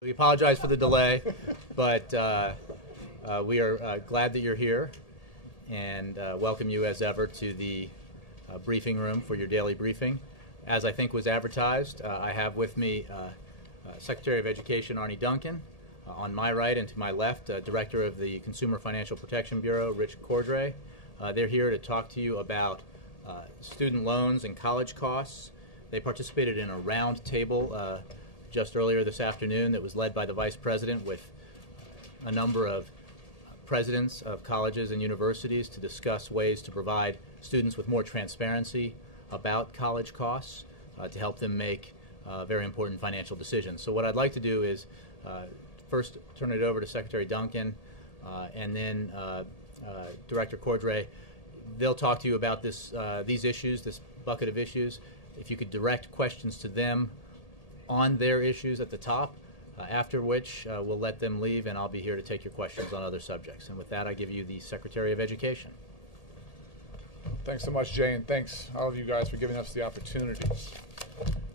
We apologize for the delay, but we are glad that you're here and welcome you as ever to the briefing room for your daily briefing. As I think was advertised, I have with me Secretary of Education Arne Duncan, on my right and to my left, Director of the Consumer Financial Protection Bureau, Rich Cordray. They're here to talk to you about student loans and college costs. They participated in a round table just earlier this afternoon that was led by the Vice President with a number of presidents of colleges and universities to discuss ways to provide students with more transparency about college costs to help them make very important financial decisions. So what I'd like to do is first turn it over to Secretary Duncan and then Director Cordray. They'll talk to you about these issues, this bucket of issues. If you could direct questions to them on their issues at the top, after which we'll let them leave and I'll be here to take your questions on other subjects. And with that, I give you the Secretary of Education. Thanks so much, Jay, and thanks all of you guys for giving us the opportunities.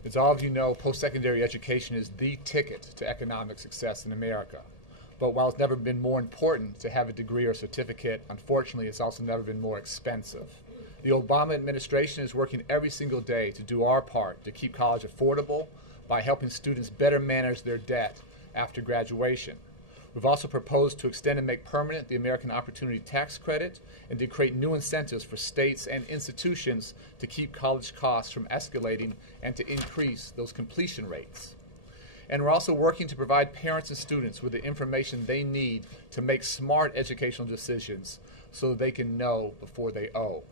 As all of you know, post-secondary education is the ticket to economic success in America. But while it's never been more important to have a degree or certificate, unfortunately, it's also never been more expensive. The Obama administration is working every single day to do our part to keep college affordable by helping students better manage their debt after graduation. We've also proposed to extend and make permanent the American Opportunity Tax Credit and to create new incentives for states and institutions to keep college costs from escalating and to increase those completion rates. And we're also working to provide parents and students with the information they need to make smart educational decisions so that they can know before they owe.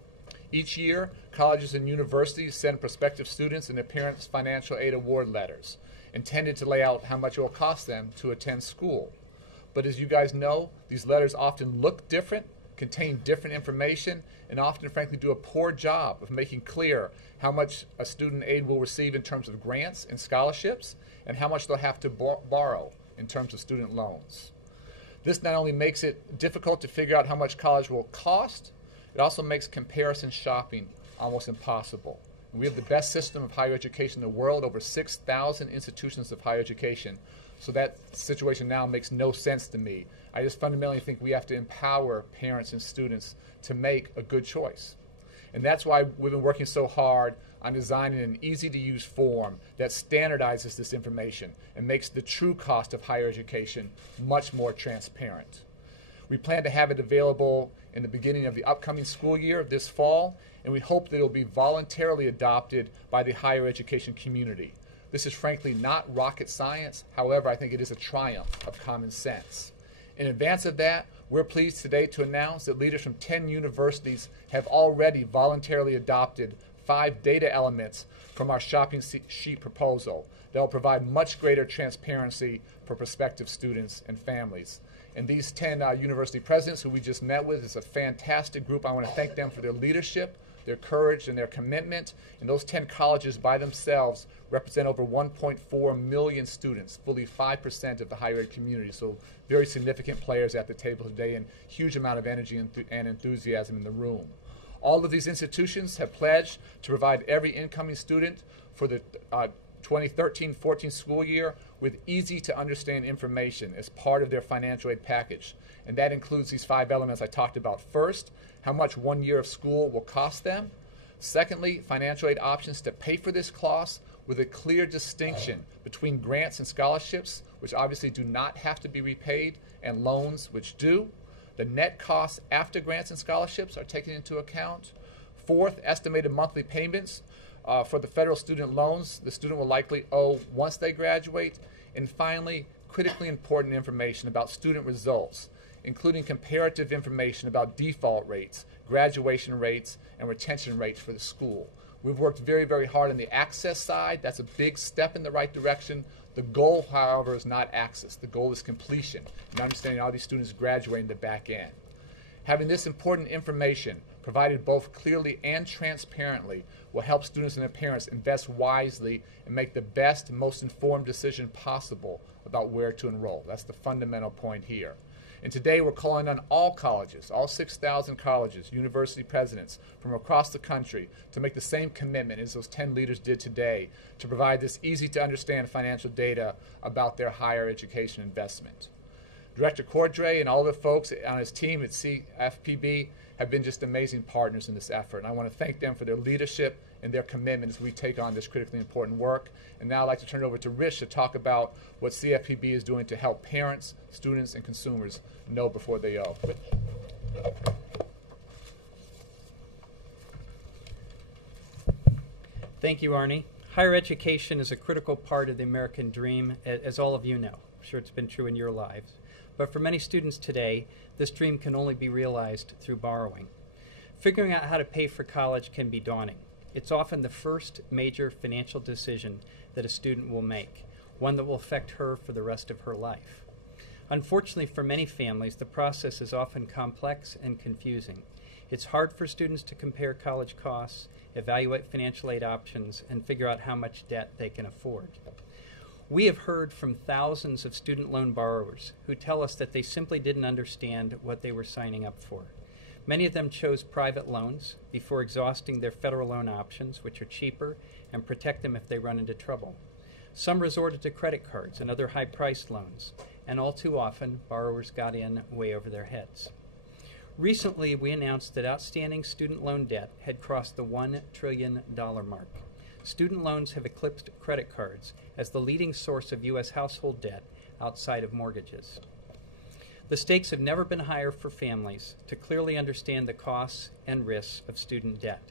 Each year, colleges and universities send prospective students and their parents financial aid award letters intended to lay out how much it will cost them to attend school. But as you guys know, these letters often look different, contain different information, and often, frankly, do a poor job of making clear how much a student aid will receive in terms of grants and scholarships and how much they'll have to borrow in terms of student loans. This not only makes it difficult to figure out how much college will cost, it also makes comparison shopping almost impossible. And we have the best system of higher education in the world, over 6,000 institutions of higher education. So that situation now makes no sense to me. I just fundamentally think we have to empower parents and students to make a good choice. And that's why we've been working so hard on designing an easy-to-use form that standardizes this information and makes the true cost of higher education much more transparent. We plan to have it available in the beginning of the upcoming school year this fall, and we hope that it will be voluntarily adopted by the higher education community. This is frankly not rocket science. However, I think it is a triumph of common sense. In advance of that, we're pleased today to announce that leaders from 10 universities have already voluntarily adopted 5 data elements from our shopping sheet proposal that will provide much greater transparency for prospective students and families. And these 10 university presidents who we just met with is a fantastic group. I want to thank them for their leadership, their courage, and their commitment. And those 10 colleges by themselves represent over 1.4 million students, fully 5% of the higher ed community. So very significant players at the table today and huge amount of energy and enthusiasm in the room. All of these institutions have pledged to provide every incoming student for the 2013-14 school year with easy-to-understand information as part of their financial aid package. And that includes these 5 elements I talked about. First, how much 1 year of school will cost them. Secondly, financial aid options to pay for this cost with a clear distinction between grants and scholarships, which obviously do not have to be repaid, and loans, which do. The net costs after grants and scholarships are taken into account. Fourth, estimated monthly payments for the federal student loans the student will likely owe once they graduate. And finally, critically important information about student results, including comparative information about default rates, graduation rates, and retention rates for the school. We've worked very, very hard on the access side. That's a big step in the right direction. The goal, however, is not access. The goal is completion and understanding all these students graduating the back end. Having this important information provided both clearly and transparently will help students and their parents invest wisely and make the best, most informed decision possible about where to enroll. That's the fundamental point here. And today we're calling on all colleges, all 6,000 colleges, university presidents from across the country to make the same commitment as those 10 leaders did today to provide this easy-to-understand financial data about their higher education investment. Director Cordray and all the folks on his team at CFPB have been just amazing partners in this effort, and I want to thank them for their leadership and their commitment as we take on this critically important work. And now I'd like to turn it over to Rich to talk about what CFPB is doing to help parents, students, and consumers know before they owe. Thank you, Arnie. Higher education is a critical part of the American dream, as all of you know. I'm sure it's been true in your lives. But for many students today, this dream can only be realized through borrowing. Figuring out how to pay for college can be daunting. It's often the first major financial decision that a student will make, one that will affect her for the rest of her life. Unfortunately, for many families, the process is often complex and confusing. It's hard for students to compare college costs, evaluate financial aid options, and figure out how much debt they can afford. We have heard from thousands of student loan borrowers who tell us that they simply didn't understand what they were signing up for. Many of them chose private loans before exhausting their federal loan options, which are cheaper and protect them if they run into trouble. Some resorted to credit cards and other high-priced loans, and all too often, borrowers got in way over their heads. Recently, we announced that outstanding student loan debt had crossed the $1 trillion mark. Student loans have eclipsed credit cards as the leading source of U.S. household debt outside of mortgages. The stakes have never been higher for families to clearly understand the costs and risks of student debt.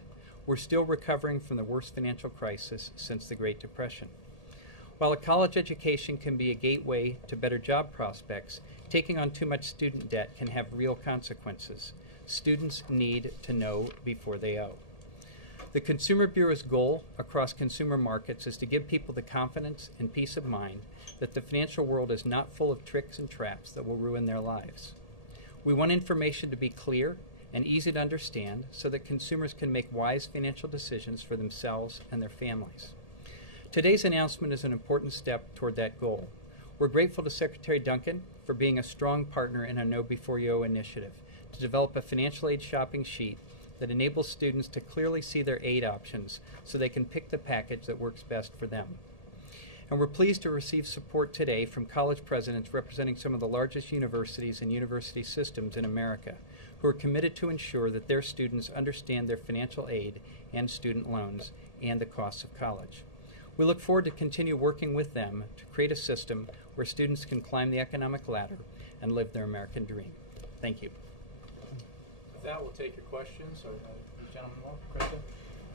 We're still recovering from the worst financial crisis since the Great Depression. While a college education can be a gateway to better job prospects, taking on too much student debt can have real consequences. Students need to know before they owe. The Consumer Bureau's goal across consumer markets is to give people the confidence and peace of mind that the financial world is not full of tricks and traps that will ruin their lives. We want information to be clear and easy to understand so that consumers can make wise financial decisions for themselves and their families. Today's announcement is an important step toward that goal. We're grateful to Secretary Duncan for being a strong partner in our Know Before You Owe initiative to develop a financial aid shopping sheet that enables students to clearly see their aid options so they can pick the package that works best for them. And we're pleased to receive support today from college presidents representing some of the largest universities and university systems in America who are committed to ensure that their students understand their financial aid and student loans and the costs of college. We look forward to continue working with them to create a system where students can climb the economic ladder and live their American dream. Thank you. With that, we'll take your questions. So, these gentlemen, Krista?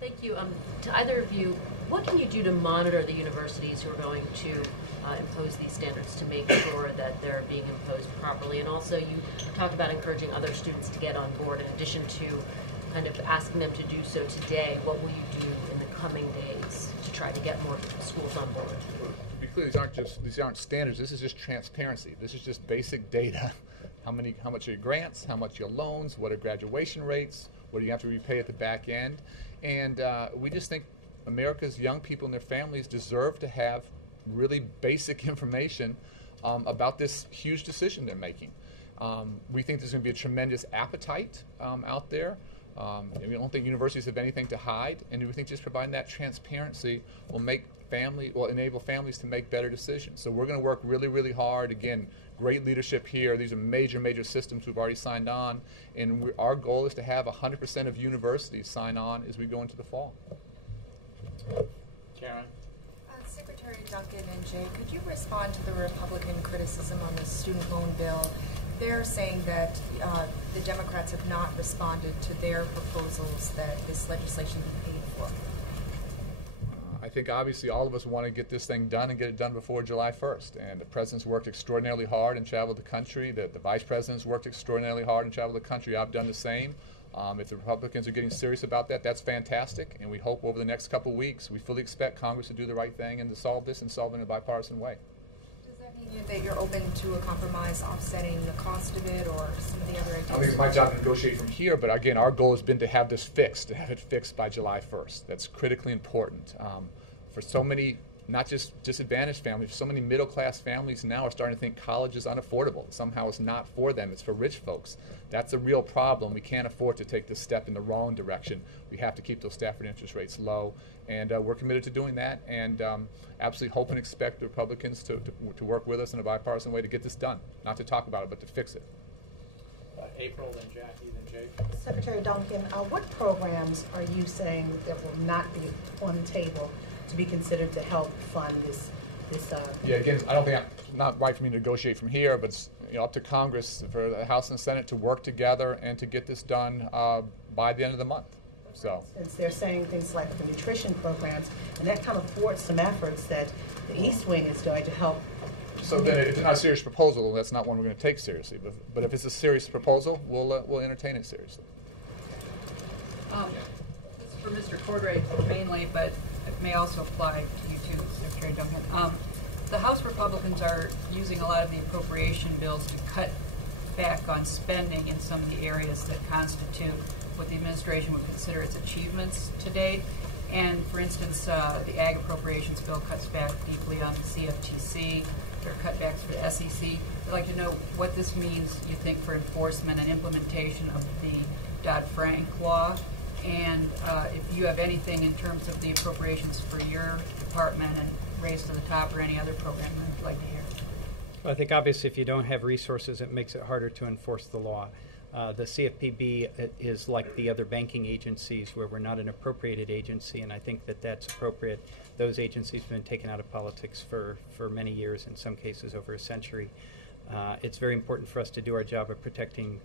Thank you. To either of you, what can you do to monitor the universities who are going to impose these standards to make sure that they're being imposed properly? And also, you talk about encouraging other students to get on board in addition to kind of asking them to do so today. What will you do in the coming days to try to get more schools on board? To be clear, these aren't standards. This is just transparency. This is just basic data. How much are your grants? How much are your loans? What are graduation rates? What do you have to repay at the back end? And we just think America's young people and their families deserve to have really basic information about this huge decision they're making. We think there's going to be a tremendous appetite out there. We don't think universities have anything to hide, and we think just providing that transparency will enable families to make better decisions. So we're going to work really, really hard. Again, great leadership here. These are major, major systems we've already signed on, and our goal is to have 100% of universities sign on as we go into the fall. Karen? Secretary Duncan and Jay, could you respond to the Republican criticism on the student loan bill? They're saying that the Democrats have not responded to their proposals that this legislation be paid for. I think obviously all of us want to get this thing done and get it done before July 1st. And the president's worked extraordinarily hard and traveled the country. The vice president's worked extraordinarily hard and traveled the country. I've done the same. If the Republicans are getting serious about that, that's fantastic. And we hope over the next couple of weeks, we fully expect Congress to do the right thing and to solve this and solve it in a bipartisan way. Does that mean that you're open to a compromise offsetting the cost of it or some of the other ideas? I think it's my job to negotiate from here, but again, our goal has been to have this fixed, to have it fixed by July 1st. That's critically important. For so many not just disadvantaged families. So many middle-class families now are starting to think college is unaffordable. Somehow it's not for them. It's for rich folks. That's a real problem. We can't afford to take this step in the wrong direction. We have to keep those Stafford interest rates low, and we're committed to doing that, and absolutely hope and expect the Republicans to work with us in a bipartisan way to get this done. Not to talk about it, but to fix it. April, then Jackie, then Jake. Secretary Duncan, what programs are you saying that will not be on the table to be considered to help fund this? Yeah, again, I don't think it's not right for me to negotiate from here, but it's up to Congress, for the House and Senate to work together and to get this done by the end of the month. So, since they're saying things like the nutrition programs, and that kind of thwarts some efforts that the East Wing is doing to help. So then, if it's not a serious proposal, that's not one we're going to take seriously. But if it's a serious proposal, we'll entertain it seriously. This is for Mr. Cordray mainly, but it may also apply to you too, Secretary Duncan. The House Republicans are using a lot of the appropriation bills to cut back on spending in some of the areas that constitute what the administration would consider its achievements to date. And for instance, the Ag Appropriations Bill cuts back deeply on the CFTC. There are cutbacks for the SEC. I'd like to know what this means, you think, for enforcement and implementation of the Dodd-Frank law, and if you have anything in terms of the appropriations for your department and Raise to the Top or any other program I'd like to hear. Well, I think obviously if you don't have resources, it makes it harder to enforce the law. The CFPB is like the other banking agencies where we're not an appropriated agency, and I think that that's appropriate. Those agencies have been taken out of politics for many years, in some cases over a century. It's very important for us to do our job of protecting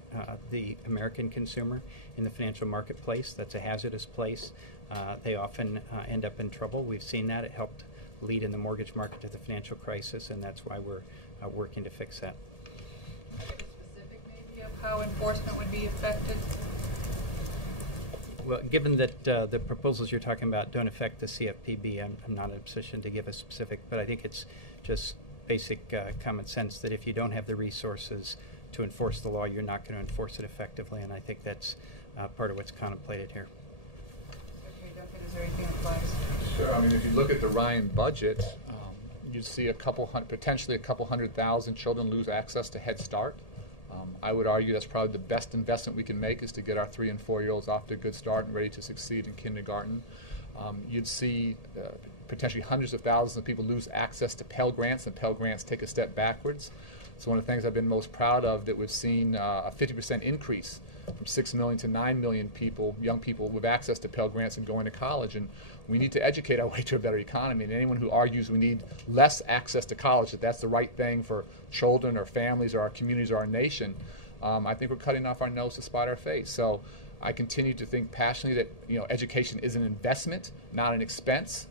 the American consumer in the financial marketplace. That's a hazardous place. They often end up in trouble. We've seen that. It helped lead in the mortgage market to the financial crisis, and that's why we're working to fix that. Specific maybe of how enforcement would be affected? Well, given that the proposals you're talking about don't affect the CFPB, I'm not in a position to give a specific, but I think it's just basic common sense that if you don't have the resources to enforce the law, you're not going to enforce it effectively, and I think that's part of what's contemplated here. Okay, Duncan, is there anything that applies? Sure. I mean, if you look at the Ryan budget, you'd see potentially a couple 100,000 children lose access to Head Start. I would argue that's probably the best investment we can make is to get our 3- and 4-year-olds off to a good start and ready to succeed in kindergarten. You'd see potentially hundreds of thousands of people lose access to Pell Grants, and Pell Grants take a step backwards. So one of the things I've been most proud of that we've seen a 50% increase from 6 million to 9 million people, young people with access to Pell Grants and going to college. And we need to educate our way to a better economy. And anyone who argues we need less access to college, that that's the right thing for children or families or our communities or our nation, I think we're cutting off our nose to spite our face. So I continue to think passionately that education is an investment, not an expense.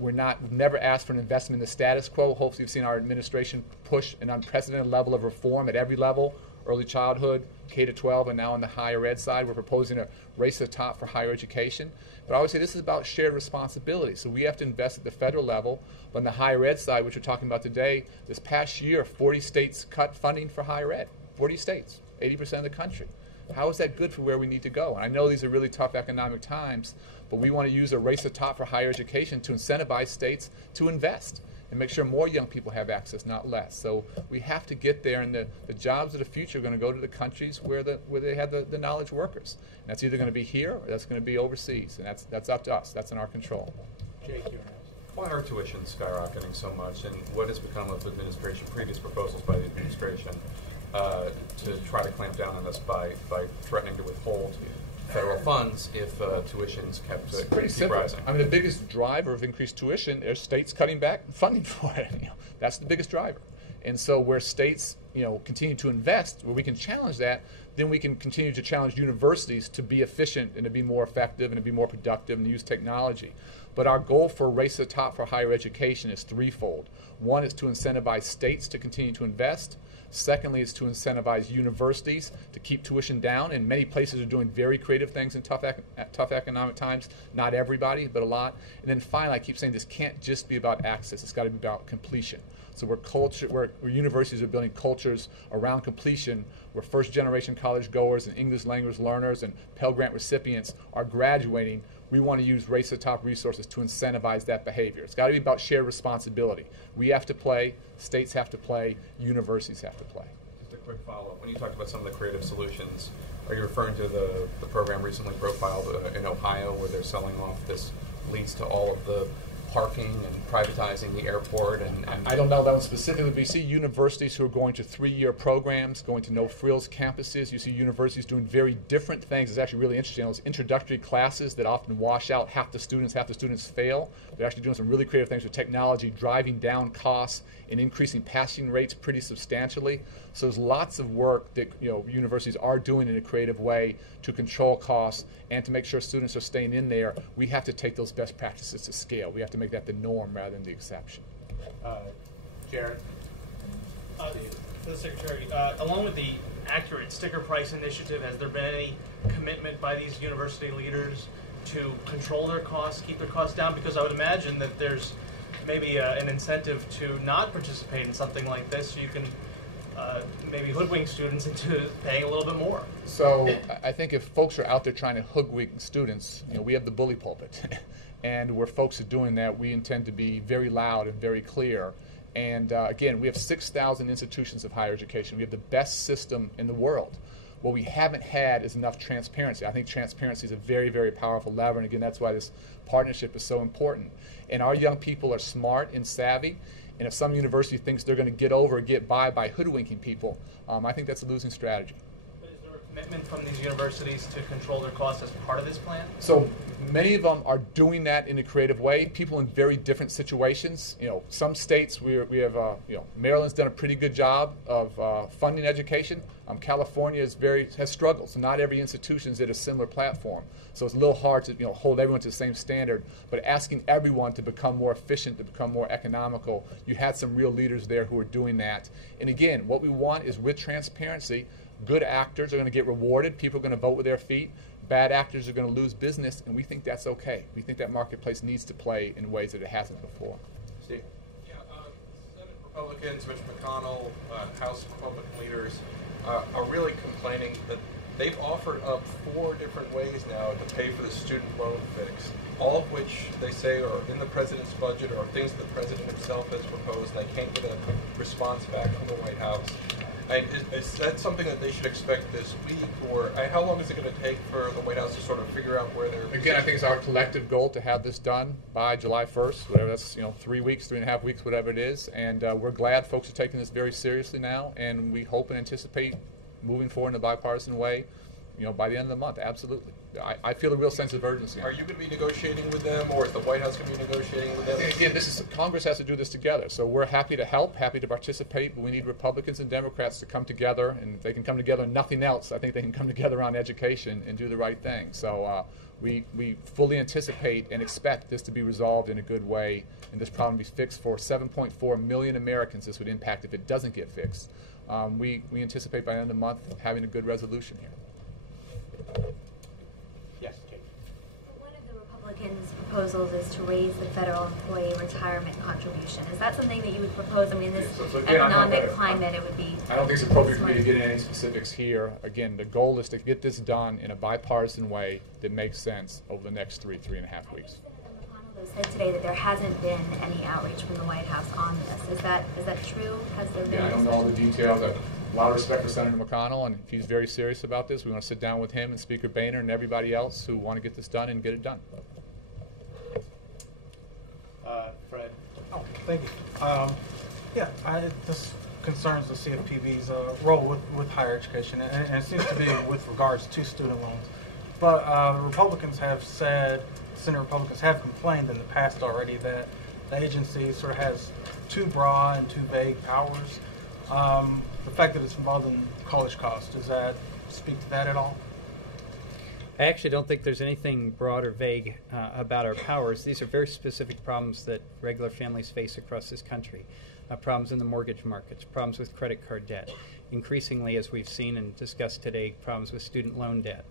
We've never asked for an investment in the status quo. Hopefully you've seen our administration push an unprecedented level of reform at every level, early childhood, K-12, and now on the higher ed side. We're proposing a race to the top for higher education. But I always say this is about shared responsibility. So we have to invest at the federal level. But on the higher ed side, which we're talking about today, this past year, 40 states cut funding for higher ed. 40 states, 80% of the country. How is that good for where we need to go? And I know these are really tough economic times, but we want to use a race to the top for higher education to incentivize states to invest and make sure more young people have access, not less. So we have to get there, and the jobs of the future are going to go to the countries where they have the knowledge workers. And that's either going to be here or that's going to be overseas, and that's up to us. That's in our control. Jake, you're next. Why are tuitions skyrocketing so much, and what has become of previous proposals by the administration to try to clamp down on this by threatening to withhold federal funds if tuitions kept rising? I mean, the biggest driver of increased tuition is states cutting back funding for it. That's the biggest driver. And so where states continue to invest, where we can challenge that, then we can continue to challenge universities to be efficient and to be more effective and to be more productive and to use technology. But our goal for Race to the Top for higher education is threefold. One is to incentivize states to continue to invest. Secondly is to incentivize universities to keep tuition down, and many places are doing very creative things in tough economic times. Not everybody, but a lot. And then finally, I keep saying this can't just be about access. It's got to be about completion. So where universities are building cultures around completion, where first-generation college goers and English language learners and Pell Grant recipients are graduating we want to use race to the top resources to incentivize that behavior. It's got to be about shared responsibility. We have to play, states have to play, universities have to play. Just a quick follow-up. When you talked about some of the creative solutions, are you referring to the program recently profiled in Ohio where they're selling off this leads to all of the parking and privatizing the airport? And I don't know that one specifically, but you see universities who are going to 3-year programs, going to no-frills campuses. You see universities doing very different things. It's actually really interesting. Those introductory classes that often wash out half the students fail. They're actually doing some really creative things with technology, driving down costs and increasing passing rates pretty substantially. So there's lots of work that universities are doing in a creative way to control costs and to make sure students are staying in there. We have to take those best practices to scale. We have to make that the norm rather than the exception. Jared? For the Secretary, along with the accurate sticker price initiative, has there been any commitment by these university leaders to control their costs, keep their costs down? Because I would imagine that there's maybe an incentive to not participate in something like this, so you can maybe hoodwink students into paying a little bit more. So I think if folks are out there trying to hoodwink students, we have the bully pulpit. And where folks are doing that, we intend to be very loud and very clear. And again, we have 6,000 institutions of higher education. We have the best system in the world. What we haven't had is enough transparency. I think transparency is a very, very powerful lever. And again, that's why this partnership is so important. And our young people are smart and savvy. And if some university thinks they're going to get by hoodwinking people, I think that's a losing strategy. But is there a commitment from these universities to control their costs as part of this plan? So many of them are doing that in a creative way. People in very different situations. Some states we have. Maryland's done a pretty good job of funding education. California has struggled. So not every institution is at a similar platform. So it's a little hard to hold everyone to the same standard. But asking everyone to become more efficient, to become more economical, you had some real leaders there who are doing that. And again, what we want is with transparency. Good actors are going to get rewarded. People are going to vote with their feet. Bad actors are going to lose business, and we think that's okay. We think that marketplace needs to play in ways that it hasn't before. Steve? Yeah, Senate Republicans, Mitch McConnell, House Republican leaders are really complaining that they've offered up 4 different ways now to pay for the student loan fix, all of which they say are in the president's budget or things the president himself has proposed, and they can't get a response back from the White House. And is that something that they should expect this week, or how long is it going to take for the White House to sort of figure out where they're? Again, I think it's our collective goal to have this done by July 1st, whatever that's 3 weeks, 3.5 weeks, whatever it is. And we're glad folks are taking this very seriously now, and we hope and anticipate moving forward in a bipartisan way, by the end of the month. Absolutely. I feel a real sense of urgency. Are you going to be negotiating with them, or is the White House going to be negotiating with them? Again, Congress has to do this together. So we're happy to help, happy to participate, but we need Republicans and Democrats to come together. And if they can come together on nothing else, I think they can come together on education and do the right thing. So we fully anticipate and expect this to be resolved in a good way, and this problem be fixed for 7.4 million Americans. This would impact if it doesn't get fixed. We anticipate by the end of the month having a good resolution here. Yes, Kate. One of the Republicans' proposals is to raise the federal employee retirement contribution. Is that something that you would propose? I mean, in this economic climate, it would be. I don't think it's appropriate for me to get into any specifics here. Again, the goal is to get this done in a bipartisan way that makes sense over the next 3.5 weeks. Senator McConnell said today that there hasn't been any outreach from the White House on this. Is that true? Has there been? I don't know all the details. I have a lot of respect for Senator McConnell, and if he's very serious about this, we want to sit down with him and Speaker Boehner and everybody else who want to get this done and get it done. Fred. Oh, thank you. This concerns the CFPB's role with higher education, and it seems to be with regards to student loans. But Republicans have said, Senate Republicans have complained in the past already that the agency sort of has too broad and too vague powers. The fact that it's involved in college costs, does that speak to that at all? I actually don't think there's anything broad or vague about our powers. These are very specific problems that regular families face across this country. Problems in the mortgage markets, problems with credit card debt, increasingly, as we've seen and discussed today, problems with student loan debt.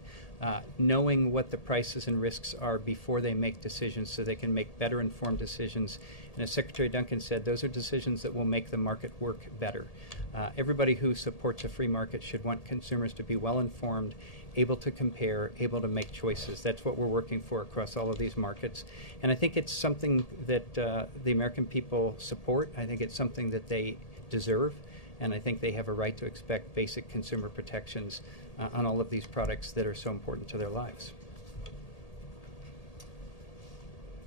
knowing what the prices and risks are before they make decisions so they can make better informed decisions. And as Secretary Duncan said, those are decisions that will make the market work better. Everybody who supports a free market should want consumers to be well informed, able to compare, able to make choices. That's what we're working for across all of these markets. And I think it's something that the American people support. I think it's something that they deserve. And I think they have a right to expect basic consumer protections on all of these products that are so important to their lives.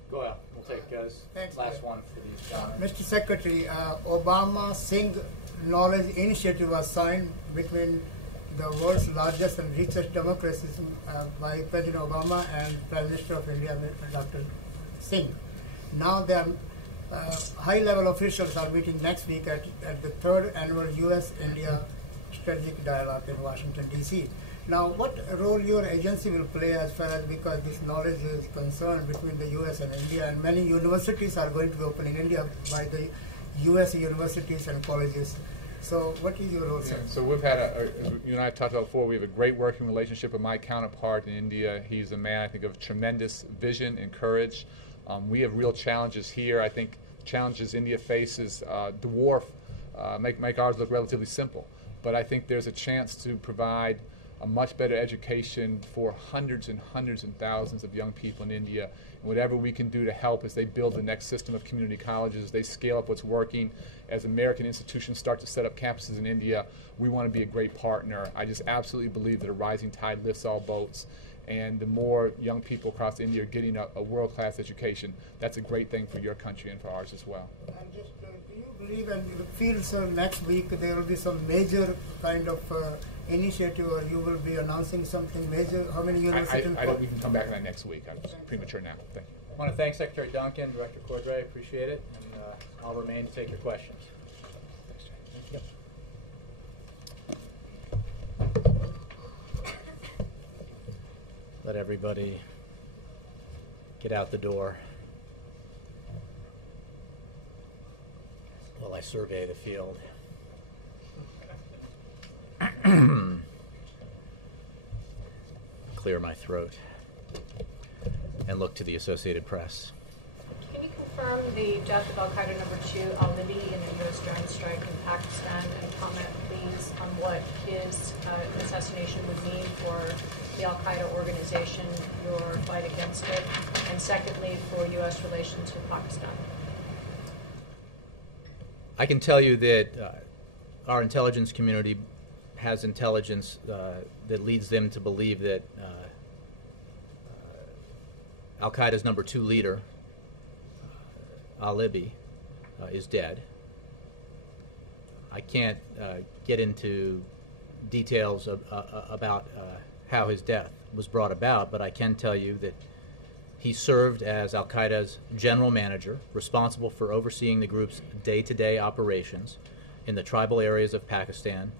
Go ahead. We'll take Thanks, last one for these comments. Mr. Secretary, Obama Sing Knowledge Initiative was signed between the world's largest and richest democracies by President Obama and Prime Minister of India, Dr. Singh. Now the high-level officials are meeting next week at the 3rd annual U.S.-India Strategic Dialogue in Washington, D.C. Now, what role your agency will play as far as, because this knowledge is concerned between the U.S. and India, and many universities are going to be open in India by the U.S. universities and colleges. So what is your role, sir? So we've had, as you and I have talked about before, we have a great working relationship with my counterpart in India. He's a man, I think, of tremendous vision and courage. We have real challenges here. I think challenges India faces dwarf, make ours look relatively simple. But I think there's a chance to provide a much better education for hundreds and hundreds and thousands of young people in India. And whatever we can do to help as they build the next system of community colleges, as they scale up what's working, as American institutions start to set up campuses in India, we want to be a great partner. I just absolutely believe that a rising tide lifts all boats. And the more young people across India are getting a world-class education, that's a great thing for your country and for ours as well. And just, do you believe and feel, sir, next week there will be some major kind of initiative, or you will be announcing something major? How many universities? We can come back on that next week. I'm just premature now. Thank you. I want to thank Secretary Duncan, Director Cordray. Appreciate it. And I'll remain to take your questions. Thanks, Jay. Yep. Let everybody get out the door while I survey the field. Clear my throat and look to the Associated Press. Can you confirm the death of Al-Qaeda #2 al-Libi in the U.S. drone strike in Pakistan, and comment, please, on what his assassination would mean for the Al-Qaeda organization, your fight against it, and secondly, for U.S. relations with Pakistan? I can tell you that our intelligence community has intelligence that leads them to believe that Al-Qaeda's #2 leader, al-Libi, is dead. I can't get into details about how his death was brought about, but I can tell you that he served as Al-Qaeda's general manager, responsible for overseeing the group's day-to-day operations in the tribal areas of Pakistan,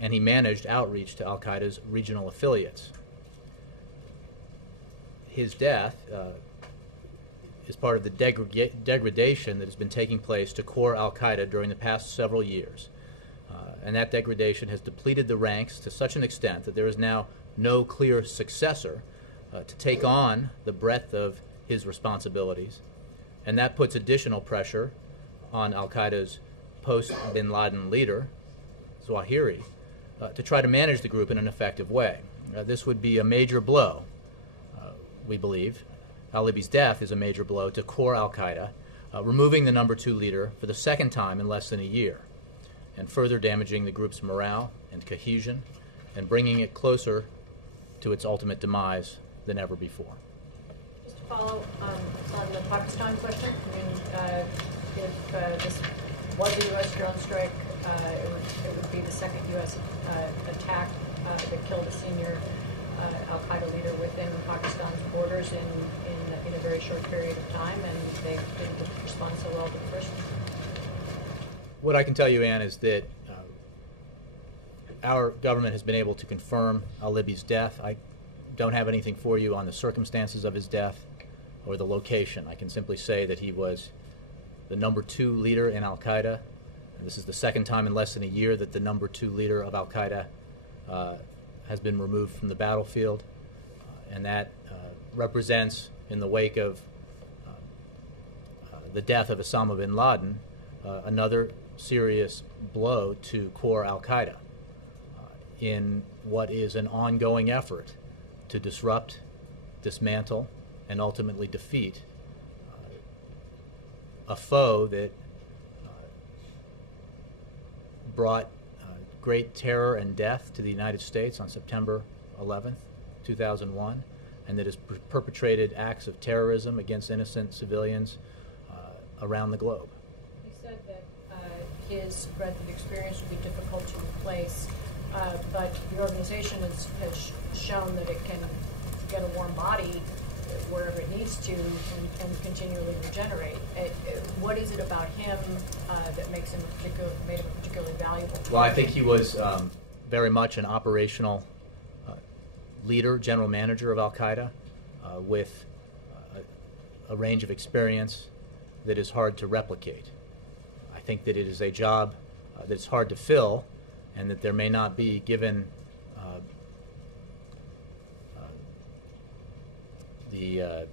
and he managed outreach to Al-Qaeda's regional affiliates. His death is part of the degradation that has been taking place to core Al-Qaeda during the past several years. And that degradation has depleted the ranks to such an extent that there is now no clear successor to take on the breadth of his responsibilities. And that puts additional pressure on Al-Qaeda's post-Bin Laden leader, Zawahiri, to try to manage the group in an effective way. This would be a major blow, we believe. Al-Libi's death is a major blow to core Al-Qaeda, removing the #2 leader for the second time in less than a year, and further damaging the group's morale and cohesion, and bringing it closer to its ultimate demise than ever before. Just to follow on the Pakistan question, I mean, if this was a U.S. drone strike, it would be the second U.S. attack that killed a senior Al-Qaeda leader within Pakistan's borders in a very short period of time, and they didn't respond so well to the first one. What I can tell you, Ann, is that our government has been able to confirm al-Libi's death. I don't have anything for you on the circumstances of his death or the location. I can simply say that he was the #2 leader in Al-Qaeda. And this is the second time in less than a year that the #2 leader of Al-Qaeda has been removed from the battlefield. and that represents, in the wake of the death of Osama bin Laden, another serious blow to core al-Qaeda in what is an ongoing effort to disrupt, dismantle, and ultimately defeat a foe that brought great terror and death to the United States on September 11th, 2001, and that has perpetrated acts of terrorism against innocent civilians around the globe. He said that his breadth of experience would be difficult to replace, but the organization has shown that it can get a warm body wherever it needs to and continually regenerate. What is it about him that makes him made him particularly valuable? Well, I think he was very much an operational leader, general manager of al-Qaeda, with a range of experience that is hard to replicate. I think that it is a job that's hard to fill, and that there may not be, given the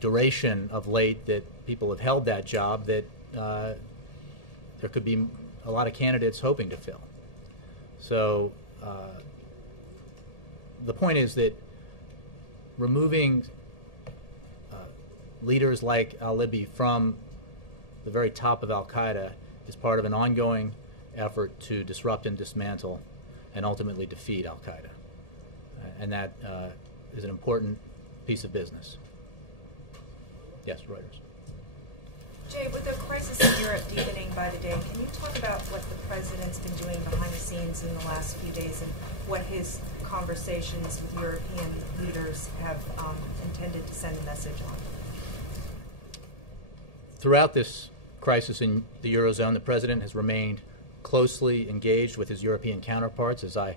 duration of late that people have held that job, that there could be a lot of candidates hoping to fill. So the point is that removing leaders like al-Libi from the very top of al-Qaeda is part of an ongoing effort to disrupt and dismantle and ultimately defeat al-Qaeda. And that is an important piece of business. Yes, Reuters. Jay, with the crisis in Europe deepening by the day, can you talk about what the president's been doing behind the scenes in the last few days and what his conversations with European leaders have intended to send a message on? Throughout this crisis in the Eurozone, the president has remained closely engaged with his European counterparts, as I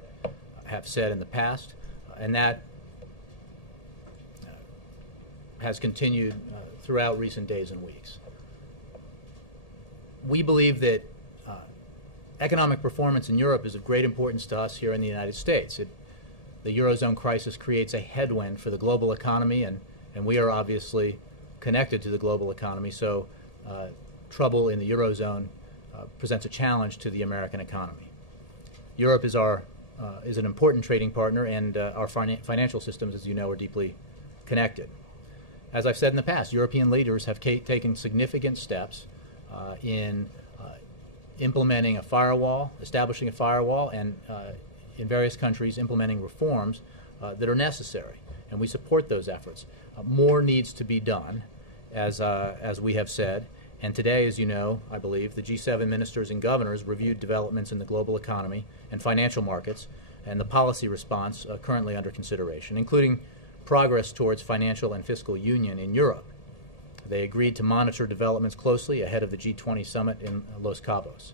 have said in the past, and that has continued throughout recent days and weeks. We believe that economic performance in Europe is of great importance to us here in the United States. The Eurozone crisis creates a headwind for the global economy, and we are obviously connected to the global economy, so trouble in the Eurozone presents a challenge to the American economy. Europe is an important trading partner, and our financial systems, as you know, are deeply connected. As I've said in the past, European leaders have taken significant steps in implementing a firewall, establishing a firewall, and in various countries implementing reforms that are necessary, and we support those efforts. More needs to be done, as we have said, and today, as you know, I believe, the G7 ministers and governors reviewed developments in the global economy and financial markets and the policy response currently under consideration, including progress towards financial and fiscal union in Europe. They agreed to monitor developments closely ahead of the G20 summit in Los Cabos.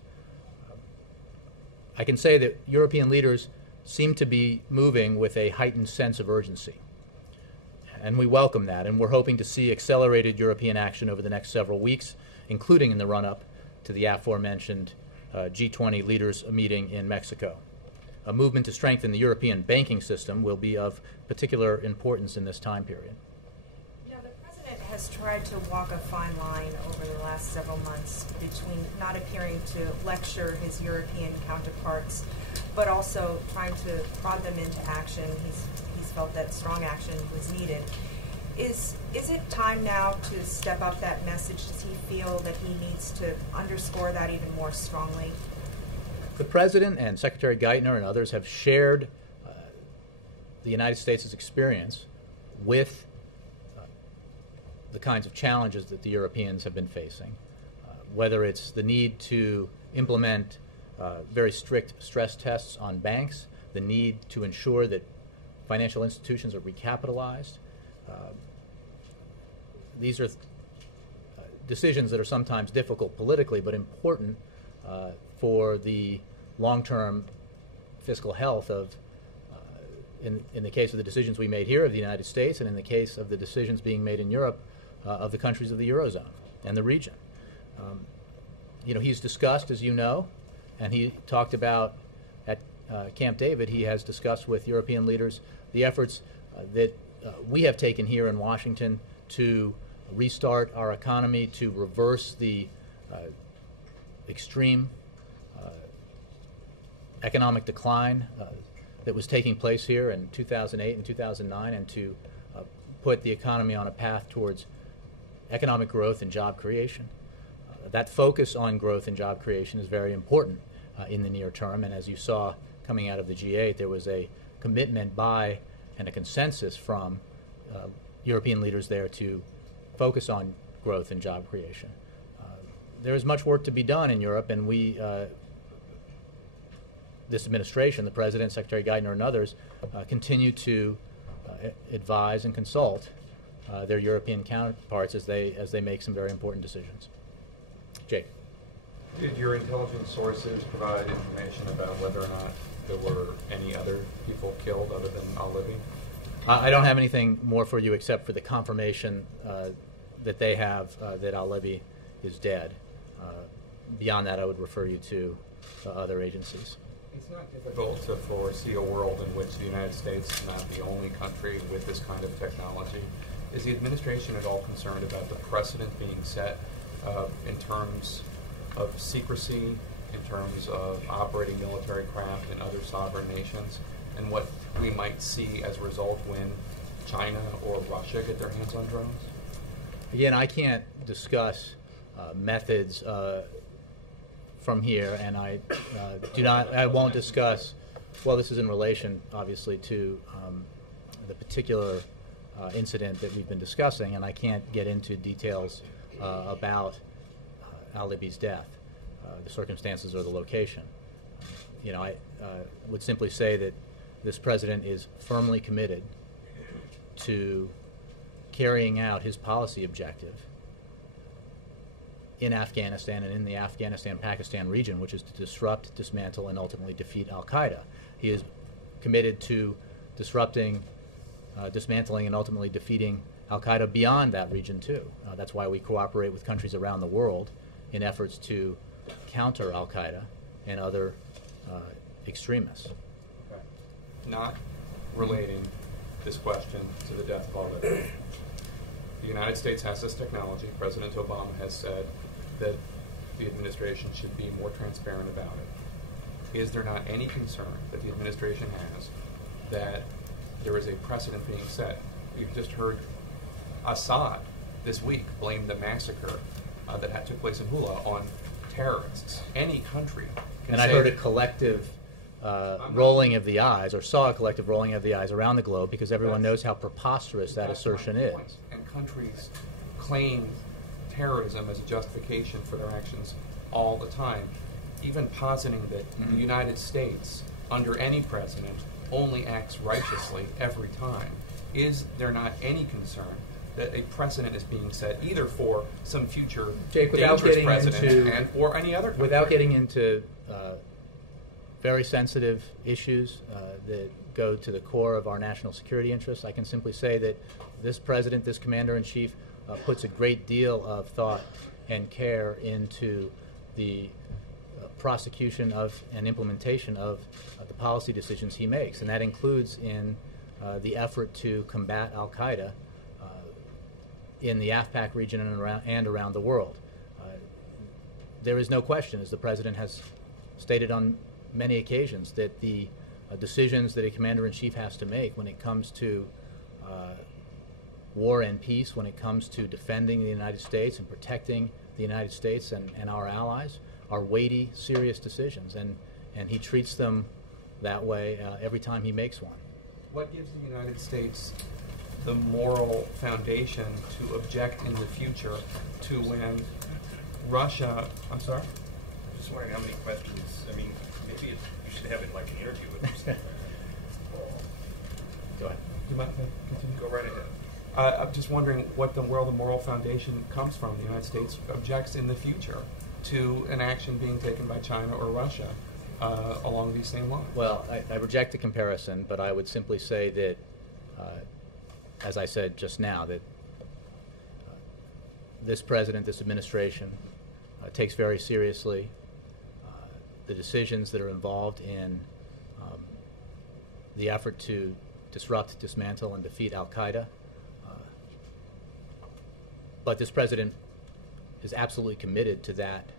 I can say that European leaders seem to be moving with a heightened sense of urgency, and we welcome that, and we're hoping to see accelerated European action over the next several weeks, including in the run-up to the aforementioned G20 leaders meeting in Mexico. A movement to strengthen the European banking system will be of particular importance in this time period. Now, the president has tried to walk a fine line over the last several months between not appearing to lecture his European counterparts, but also trying to prod them into action. He's felt that strong action was needed. Is it time now to step up that message? Does he feel that he needs to underscore that even more strongly? The President and Secretary Geithner and others have shared the United States' experience with the kinds of challenges that the Europeans have been facing, whether it's the need to implement very strict stress tests on banks, the need to ensure that financial institutions are recapitalized. These are decisions that are sometimes difficult politically, but important for the long-term fiscal health of, in the case of the decisions we made here of the United States, and in the case of the decisions being made in Europe of the countries of the Eurozone and the region. He's discussed, as you know, and he talked about at Camp David, he has discussed with European leaders the efforts that we have taken here in Washington to restart our economy, to reverse the extreme economic decline that was taking place here in 2008 and 2009, and to put the economy on a path towards economic growth and job creation. That focus on growth and job creation is very important in the near term, and as you saw coming out of the G8, there was a commitment by and a consensus from European leaders there to focus on growth and job creation. There is much work to be done in Europe, and we, this administration, the President, Secretary Geithner, and others, continue to advise and consult their European counterparts as they make some very important decisions. Jake. Did your intelligence sources provide information about whether or not there were any other people killed other than al-Libi? I don't have anything more for you except for the confirmation that they have that al-Libi is dead. Beyond that, I would refer you to other agencies. It's not difficult to foresee a world in which the United States is not the only country with this kind of technology. Is the administration at all concerned about the precedent being set in terms of secrecy, in terms of operating military craft in other sovereign nations, and what we might see as a result when China or Russia get their hands on drones? Again, I can't discuss methods from here, and I won't discuss, well, this is in relation, obviously, to the particular incident that we've been discussing, and I can't get into details about al-Libi's death, the circumstances or the location. I would simply say that this president is firmly committed to carrying out his policy objective in Afghanistan and in the Afghanistan-Pakistan region, which is to disrupt, dismantle, and ultimately defeat al-Qaeda. He is committed to disrupting, dismantling, and ultimately defeating al-Qaeda beyond that region too. That's why we cooperate with countries around the world in efforts to counter al-Qaeda and other extremists. Okay. Not relating this question to the death of al-Libi. The United States has this technology. President Obama has said that the administration should be more transparent about it. Is there not any concern that the administration has that there is a precedent being set? We've just heard Assad this week blame the massacre that took place in Hula on terrorists. Any country can and I heard a collective rolling of the eyes, or saw a collective rolling of the eyes around the globe, because everyone knows how preposterous that assertion is. And countries claim terrorism as a justification for their actions all the time, even positing that the United States, under any president, only acts righteously every time. Is there not any concern that a precedent is being set either for some future dangerous president or any other country? Without getting into very sensitive issues that go to the core of our national security interests, I can simply say that this president, this commander-in-chief, puts a great deal of thought and care into the prosecution of and implementation of the policy decisions he makes, and that includes in the effort to combat al-Qaeda in the AFPAC region and around the world. There is no question, as the president has stated on many occasions, that the decisions that a commander-in-chief has to make when it comes to war and peace, when it comes to defending the United States and protecting the United States and our allies, are weighty, serious decisions, and he treats them that way every time he makes one. What gives the United States the moral foundation to object in the future to when Russia... I'm sorry? I'm just wondering how many questions... I mean, maybe you should have it like an interview with him. Go ahead. Do you mind if I continue? Go right ahead. I'm just wondering what the moral foundation comes from. The United States objects in the future to an action being taken by China or Russia along these same lines. Well, I reject the comparison, but I would simply say that, as I said just now, that this president, this administration, takes very seriously the decisions that are involved in the effort to disrupt, dismantle, and defeat al-Qaeda. But this president is absolutely committed to that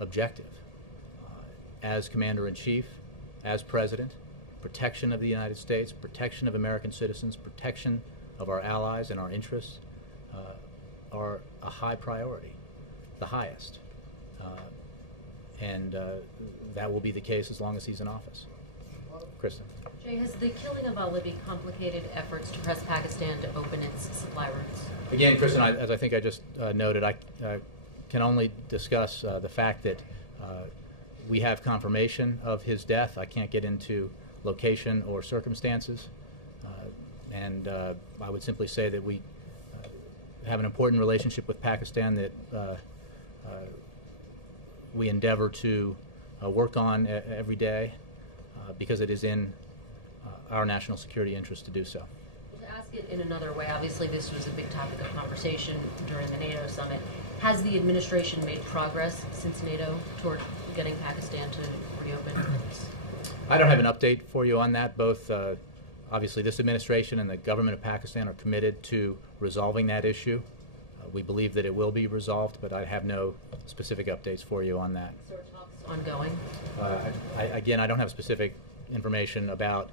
objective. As Commander-in-Chief, as President, protection of the United States, protection of American citizens, protection of our allies and our interests are a high priority, the highest. And that will be the case as long as he's in office. Kristen. Jay, has the killing of al-Libi complicated efforts to press Pakistan to open its supply routes? Again, Kristen, as I think I just noted, I can only discuss the fact that we have confirmation of his death. I can't get into location or circumstances. And I would simply say that we have an important relationship with Pakistan that we endeavor to work on every day because it is in our national security interest to do so. To ask it in another way, obviously this was a big topic of conversation during the NATO summit. Has the administration made progress since NATO toward getting Pakistan to reopen? I don't have an update for you on that. Both, obviously, this administration and the government of Pakistan are committed to resolving that issue. We believe that it will be resolved, but I have no specific updates for you on that. So are talks ongoing? Again, I don't have specific information about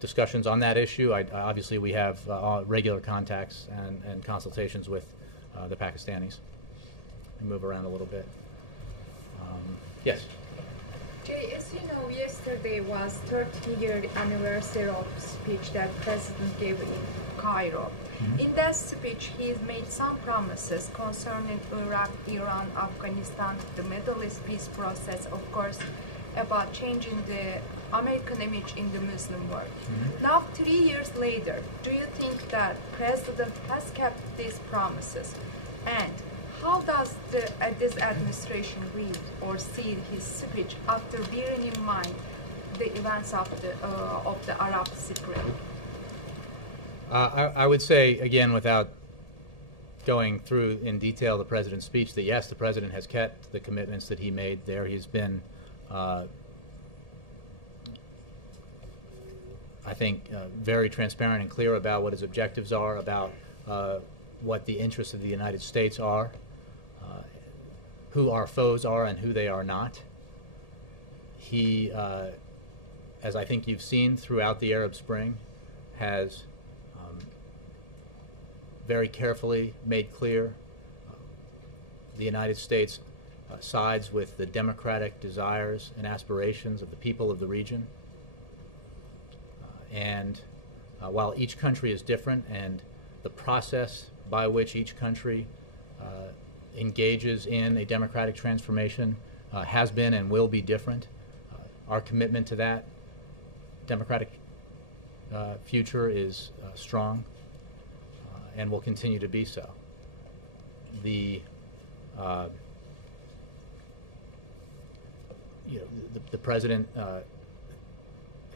discussions on that issue. Obviously, we have regular contacts and consultations with the Pakistanis. Let me move around a little bit. Yes? Jay, as you know, yesterday was 30-year anniversary of the speech that President gave in Cairo. In that speech, he made some promises concerning Iraq, Iran, Afghanistan, the Middle East peace process, of course, about changing the American image in the Muslim world. Now, 3 years later, do you think that President has kept these promises? And how does this administration read or see his speech after bearing in mind the events of the Arab Spring? I would say, again, without going through in detail the president's speech, that yes, the president has kept the commitments that he made there. He's been, I think, very transparent and clear about what his objectives are, about what the interests of the United States are, who our foes are and who they are not. He, as I think you've seen throughout the Arab Spring, has very carefully made clear the United States sides with the democratic desires and aspirations of the people of the region. And while each country is different and the process by which each country engages in a democratic transformation has been and will be different, our commitment to that democratic future is strong and will continue to be so. The president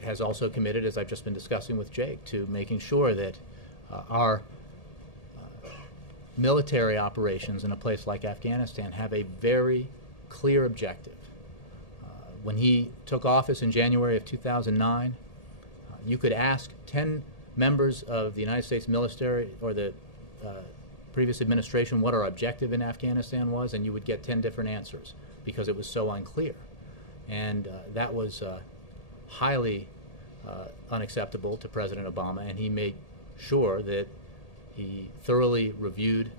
has also committed, as I've just been discussing with Jake, to making sure that our military operations in a place like Afghanistan have a very clear objective. When he took office in January of 2009, you could ask 10 members of the United States military or the previous administration what our objective in Afghanistan was, and you would get 10 different answers because it was so unclear. And that was highly unacceptable to President Obama, and he made sure that he thoroughly reviewed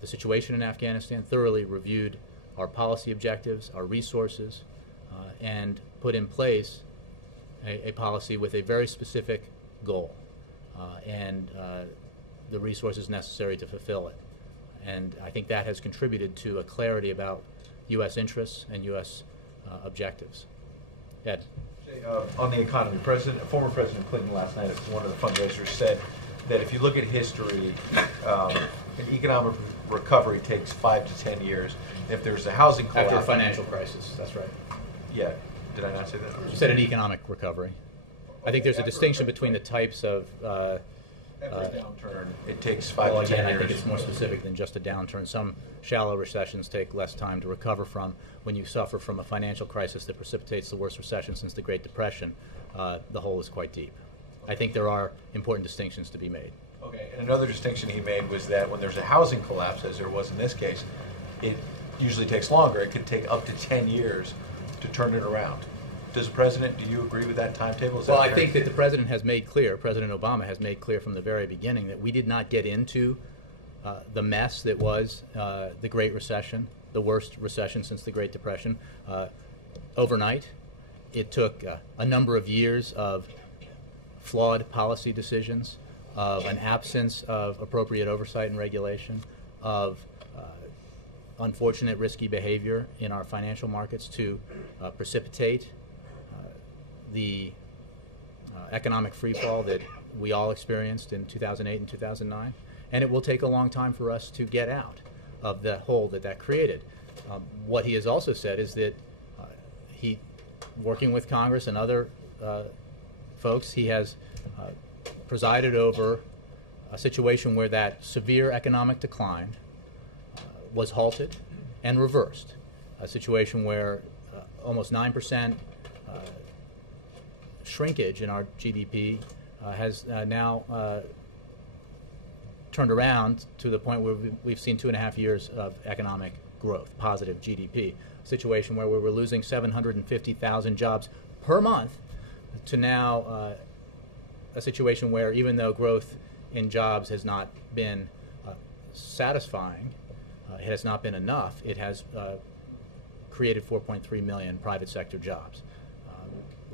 the situation in Afghanistan, thoroughly reviewed our policy objectives, our resources, and put in place a policy with a very specific goal and the resources necessary to fulfill it. And I think that has contributed to a clarity about U.S. interests and U.S. objectives. Ed? On the economy, former President Clinton last night at one of the fundraisers said that if you look at history, an economic recovery takes 5 to 10 years. If there's a housing collapse... After a financial crisis, that's right. Yeah. Did I not say that? You said an economic recovery. I think there's a distinction between the types of... After a downturn, it takes 5 to 10 years. I think it's more specific than just a downturn. Some shallow recessions take less time to recover from. When you suffer from a financial crisis that precipitates the worst recession since the Great Depression, the hole is quite deep. I think there are important distinctions to be made. Okay, and another distinction he made was that when there's a housing collapse, as there was in this case, it usually takes longer. It could take up to 10 years to turn it around. Does the President, do you agree with that timetable? Well, I think that the President has made clear, President Obama has made clear from the very beginning that we did not get into the mess that was the Great Recession, the worst recession since the Great Depression, overnight. It took a number of years of flawed policy decisions, of an absence of appropriate oversight and regulation, of unfortunate risky behavior in our financial markets to precipitate the economic freefall that we all experienced in 2008 and 2009. And it will take a long time for us to get out of the hole that created. What he has also said is that he, working with Congress and other folks, he has presided over a situation where that severe economic decline was halted and reversed. A situation where almost 9% shrinkage in our GDP has now turned around to the point where we've seen 2.5 years of economic growth, positive GDP. A situation where we were losing 750,000 jobs per month to now a situation where even though growth in jobs has not been satisfying, it has not been enough, it has created 4.3 million private sector jobs.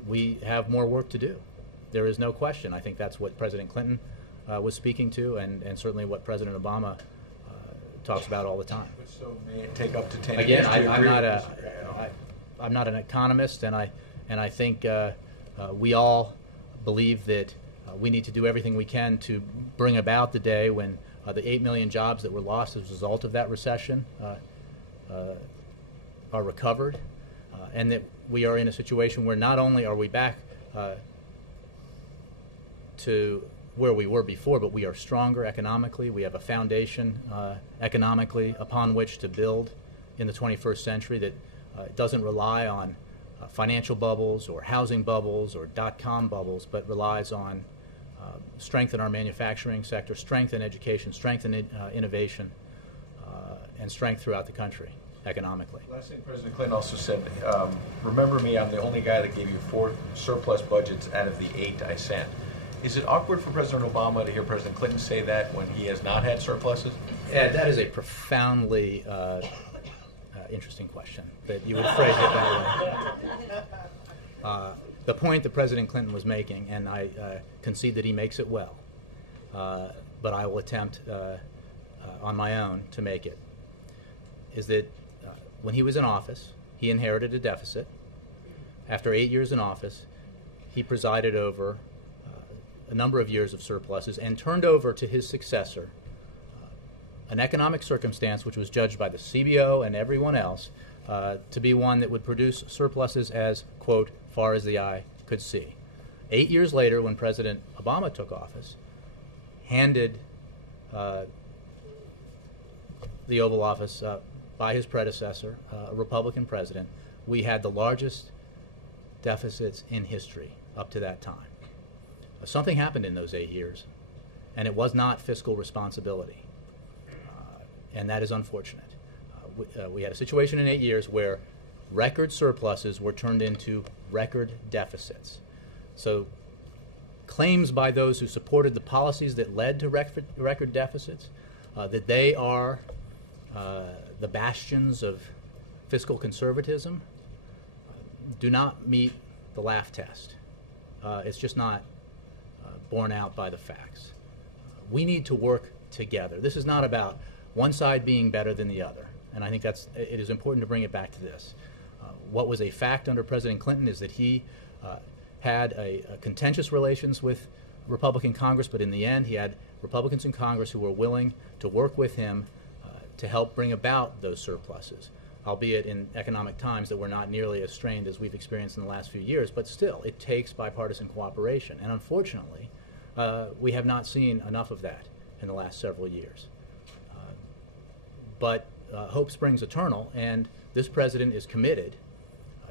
We have more work to do. There is no question. I think that's what President Clinton was speaking to, and certainly what President Obama talks about all the time. So may it take up to 10 Again, years? I'm not an economist, and I think we all believe that we need to do everything we can to bring about the day when the 8 million jobs that were lost as a result of that recession are recovered, and that we are in a situation where not only are we back to where we were before, but we are stronger economically. We have a foundation economically upon which to build in the 21st century that doesn't rely on financial bubbles or housing bubbles or dot-com bubbles, but relies on strength in our manufacturing sector, strength in education, strength in innovation, and strength throughout the country economically. Last thing President Clinton also said, remember me, I'm the only guy that gave you 4 surplus budgets out of the 8 I sent. Is it awkward for President Obama to hear President Clinton say that when he has not had surpluses? Yeah, that is a profoundly interesting question, that you would phrase it that way. The point that President Clinton was making, and I concede that he makes it well, but I will attempt on my own to make it, is that when he was in office, he inherited a deficit. After 8 years in office, he presided over a number of years of surpluses and turned over to his successor an economic circumstance which was judged by the CBO and everyone else to be one that would produce surpluses as, quote, far as the eye could see. 8 years later, when President Obama took office, handed the Oval Office by his predecessor, a Republican president, we had the largest deficits in history up to that time. Something happened in those 8 years, and it was not fiscal responsibility, and that is unfortunate. We had a situation in 8 years where record surpluses were turned into record deficits. So claims by those who supported the policies that led to record deficits, that they are the bastions of fiscal conservatism, do not meet the laugh test. It's just not borne out by the facts. We need to work together. This is not about one side being better than the other, and I think it is important to bring it back to this. What was a fact under President Clinton is that he had a contentious relations with Republican Congress, but in the end he had Republicans in Congress who were willing to work with him to help bring about those surpluses, albeit in economic times that were not nearly as strained as we've experienced in the last few years, but still, it takes bipartisan cooperation. And unfortunately, we have not seen enough of that in the last several years. But hope springs eternal, and this president is committed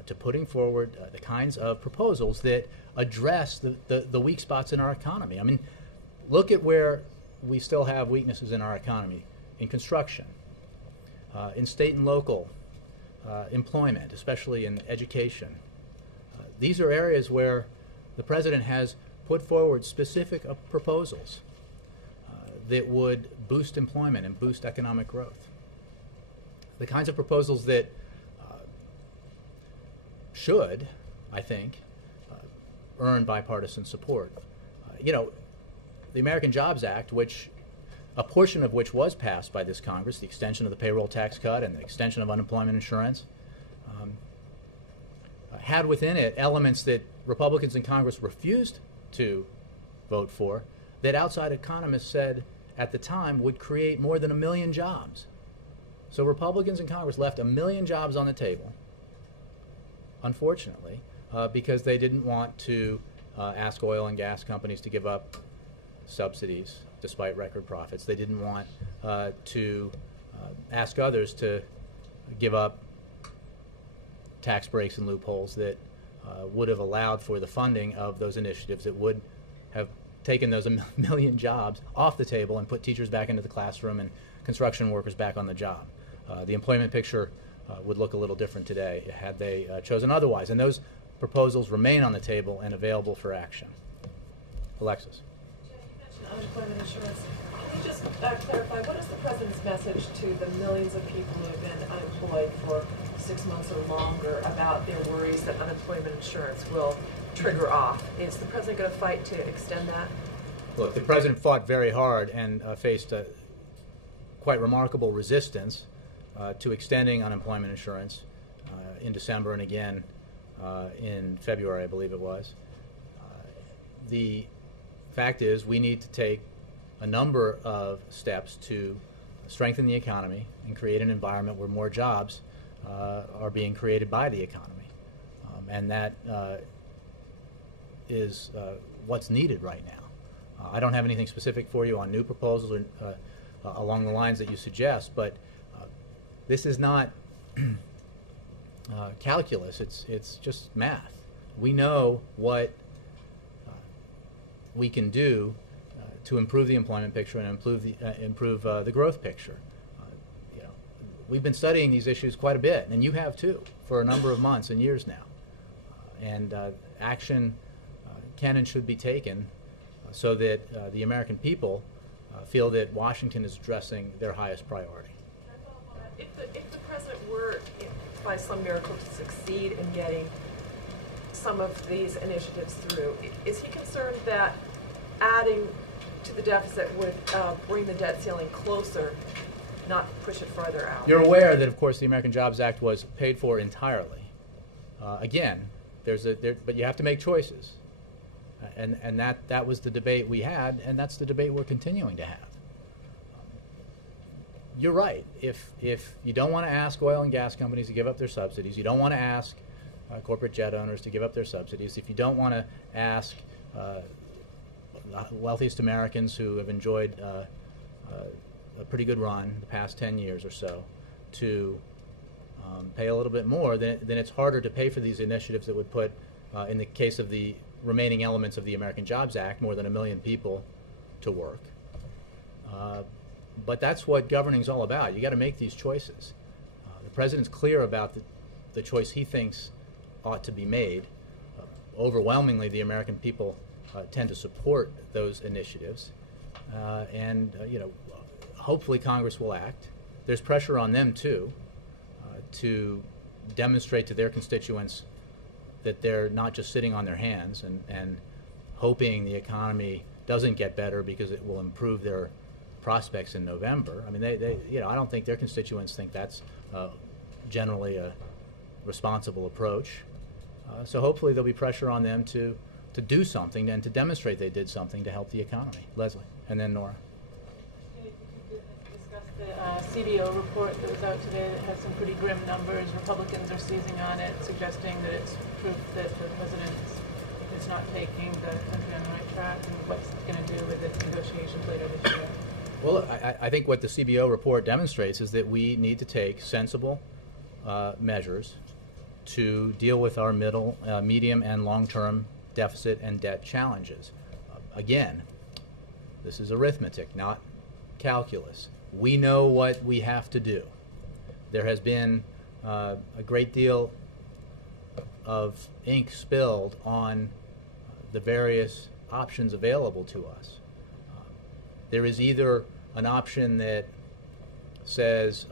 to putting forward the kinds of proposals that address the weak spots in our economy. I mean, look at where we still have weaknesses in our economy: in construction, in state and local employment, especially in education. These are areas where the President has put forward specific proposals that would boost employment and boost economic growth. The kinds of proposals that should, I think, earn bipartisan support. The American Jobs Act, which a portion of which was passed by this Congress, the extension of the payroll tax cut and the extension of unemployment insurance, had within it elements that Republicans in Congress refused to vote for, that outside economists said at the time would create more than 1 million jobs. So Republicans in Congress left 1 million jobs on the table, unfortunately, because they didn't want to ask oil and gas companies to give up subsidies despite record profits. They didn't want to ask others to give up tax breaks and loopholes that would have allowed for the funding of those initiatives that would have taken those 1 million jobs off the table and put teachers back into the classroom and construction workers back on the job. The employment picture would look a little different today had they chosen otherwise. And those proposals remain on the table and available for action. Alexis. Unemployment insurance. Can you just clarify, what is the President's message to the millions of people who have been unemployed for 6 months or longer about their worries that unemployment insurance will trigger off? Is the President going to fight to extend that? Look, the President fought very hard and faced quite remarkable resistance to extending unemployment insurance in December and again in February, I believe it was. The fact is, we need to take a number of steps to strengthen the economy and create an environment where more jobs are being created by the economy. And that is what's needed right now. I don't have anything specific for you on new proposals or, along the lines that you suggest, but this is not calculus. It's just math. We know what we can do to improve the employment picture and improve the growth picture. We've been studying these issues quite a bit, and you have too, for a number of months and years now. And action can and should be taken so that the American people feel that Washington is addressing their highest priority. If the President were, by some miracle, to succeed in getting some of these initiatives through, is he concerned that adding to the deficit would bring the debt ceiling closer, not push it further out? You're aware that, of course, the American Jobs Act was paid for entirely. Again, but you have to make choices, and that was the debate we had, and that's the debate we're continuing to have. You're right. If you don't want to ask oil and gas companies to give up their subsidies, you don't want to ask corporate jet owners to give up their subsidies, if you don't want to ask the wealthiest Americans who have enjoyed a pretty good run the past 10 years or so to pay a little bit more, then it's harder to pay for these initiatives that would put, in the case of the remaining elements of the American Jobs Act, more than 1 million people to work. But that's what governing is all about. You got to make these choices. The President's clear about the choice he thinks ought to be made. Overwhelmingly, the American people tend to support those initiatives, and hopefully Congress will act. There's pressure on them too to demonstrate to their constituents that they're not just sitting on their hands and hoping the economy doesn't get better because it will improve their prospects in November. I mean, I don't think their constituents think that's generally a responsible approach. So hopefully there'll be pressure on them to do something and to demonstrate they did something to help the economy. Leslie, and then Nora. If you could discuss the CBO report that was out today that has some pretty grim numbers. Republicans are seizing on it, suggesting that it's proof that the President is not taking the country on the right track, and what's going to do with its negotiations later this year. Well, I think what the CBO report demonstrates is that we need to take sensible measures to deal with our medium, and long-term deficit and debt challenges. Again, this is arithmetic, not calculus. We know what we have to do. There has been a great deal of ink spilled on the various options available to us. There is either an option that says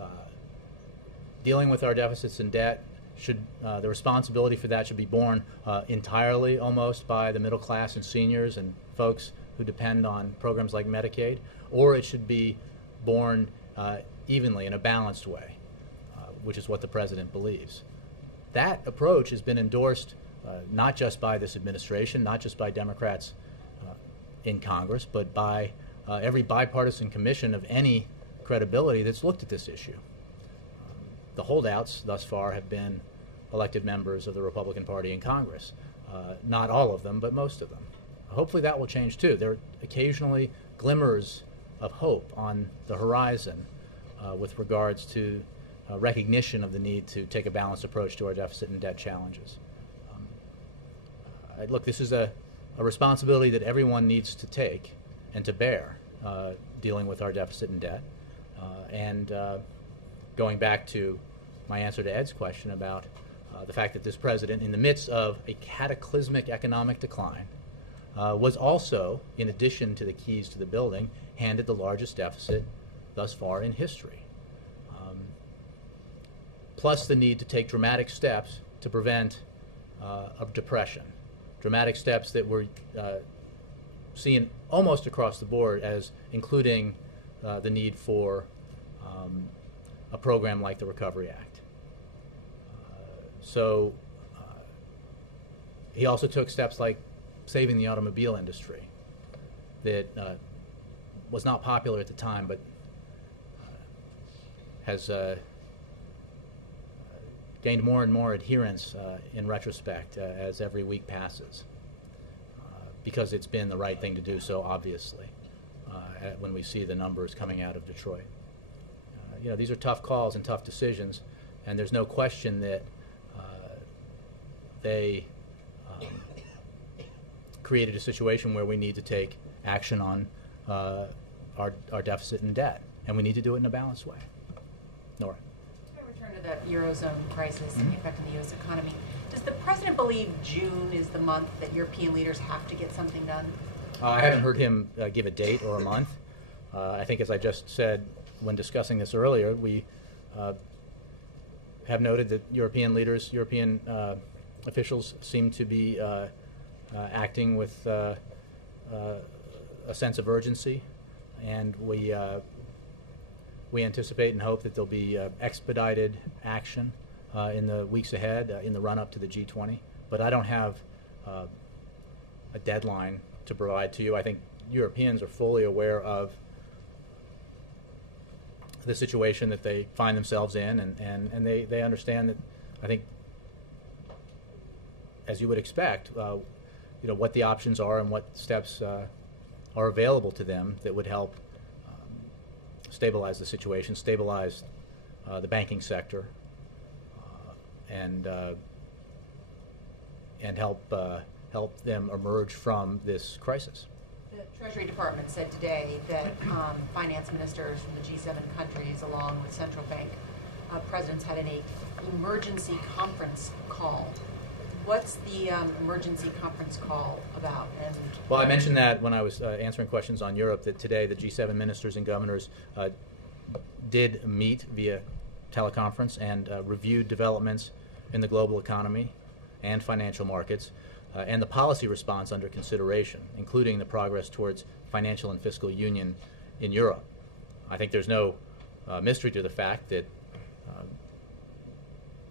dealing with our deficits and debt should the responsibility for that should be borne entirely almost by the middle class and seniors and folks who depend on programs like Medicaid, or it should be borne evenly in a balanced way, which is what the president believes. That approach has been endorsed not just by this administration, not just by Democrats in Congress, but by every bipartisan commission of any credibility that's looked at this issue. The holdouts thus far have been elected members of the Republican Party in Congress. Not all of them, but most of them. Hopefully that will change too. There are occasionally glimmers of hope on the horizon with regards to recognition of the need to take a balanced approach to our deficit and debt challenges. Look, this is a responsibility that everyone needs to take and to bear, dealing with our deficit and debt. And going back to my answer to Ed's question about the fact that this president, in the midst of a cataclysmic economic decline, was also, in addition to the keys to the building, handed the largest deficit thus far in history. Plus the need to take dramatic steps to prevent a depression. Dramatic steps that we're seeing almost across the board as including the need for a program like the Recovery Act. So he also took steps like saving the automobile industry that was not popular at the time, but has gained more and more adherence in retrospect as every week passes, because it's been the right thing to do so obviously when we see the numbers coming out of Detroit. You know, these are tough calls and tough decisions, and there's no question that they created a situation where we need to take action on our deficit and debt, and we need to do it in a balanced way. Nora. Return to that Eurozone crisis affecting the U.S. economy. Does the president believe June is the month that European leaders have to get something done? I haven't heard him give a date or a month. I think, as I just said when discussing this earlier, we have noted that European leaders, European officials seem to be acting with a sense of urgency, and we anticipate and hope that there'll be expedited action in the weeks ahead in the run-up to the G20. But I don't have a deadline to provide to you. I think Europeans are fully aware of the situation that they find themselves in, and they understand that, I think, as you would expect, you know, what the options are and what steps are available to them that would help stabilize the situation, stabilize the banking sector, and help them emerge from this crisis. The Treasury Department said today that finance ministers from the G7 countries, along with central bank presidents, had an emergency conference call. What's the emergency conference call about? And well, I mentioned that when I was answering questions on Europe, that today the G7 ministers and governors did meet via teleconference and reviewed developments in the global economy and financial markets and the policy response under consideration, including the progress towards financial and fiscal union in Europe. I think there's no mystery to the fact that,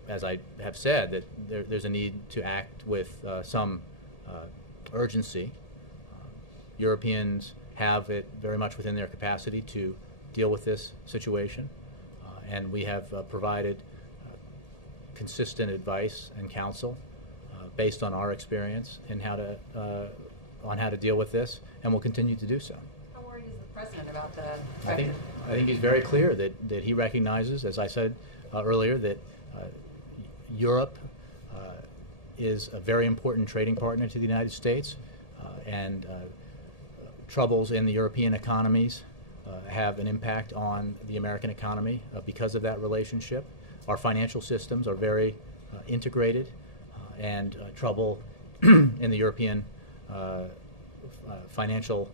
as I have said, that there's a need to act with some urgency. Europeans have it very much within their capacity to deal with this situation, and we have provided consistent advice and counsel based on our experience in how to deal with this, and will continue to do so. How worried is the president about the? I think he's very clear that he recognizes, as I said earlier, that Europe is a very important trading partner to the United States, and troubles in the European economies have an impact on the American economy because of that relationship. Our financial systems are very integrated, and trouble in the European financial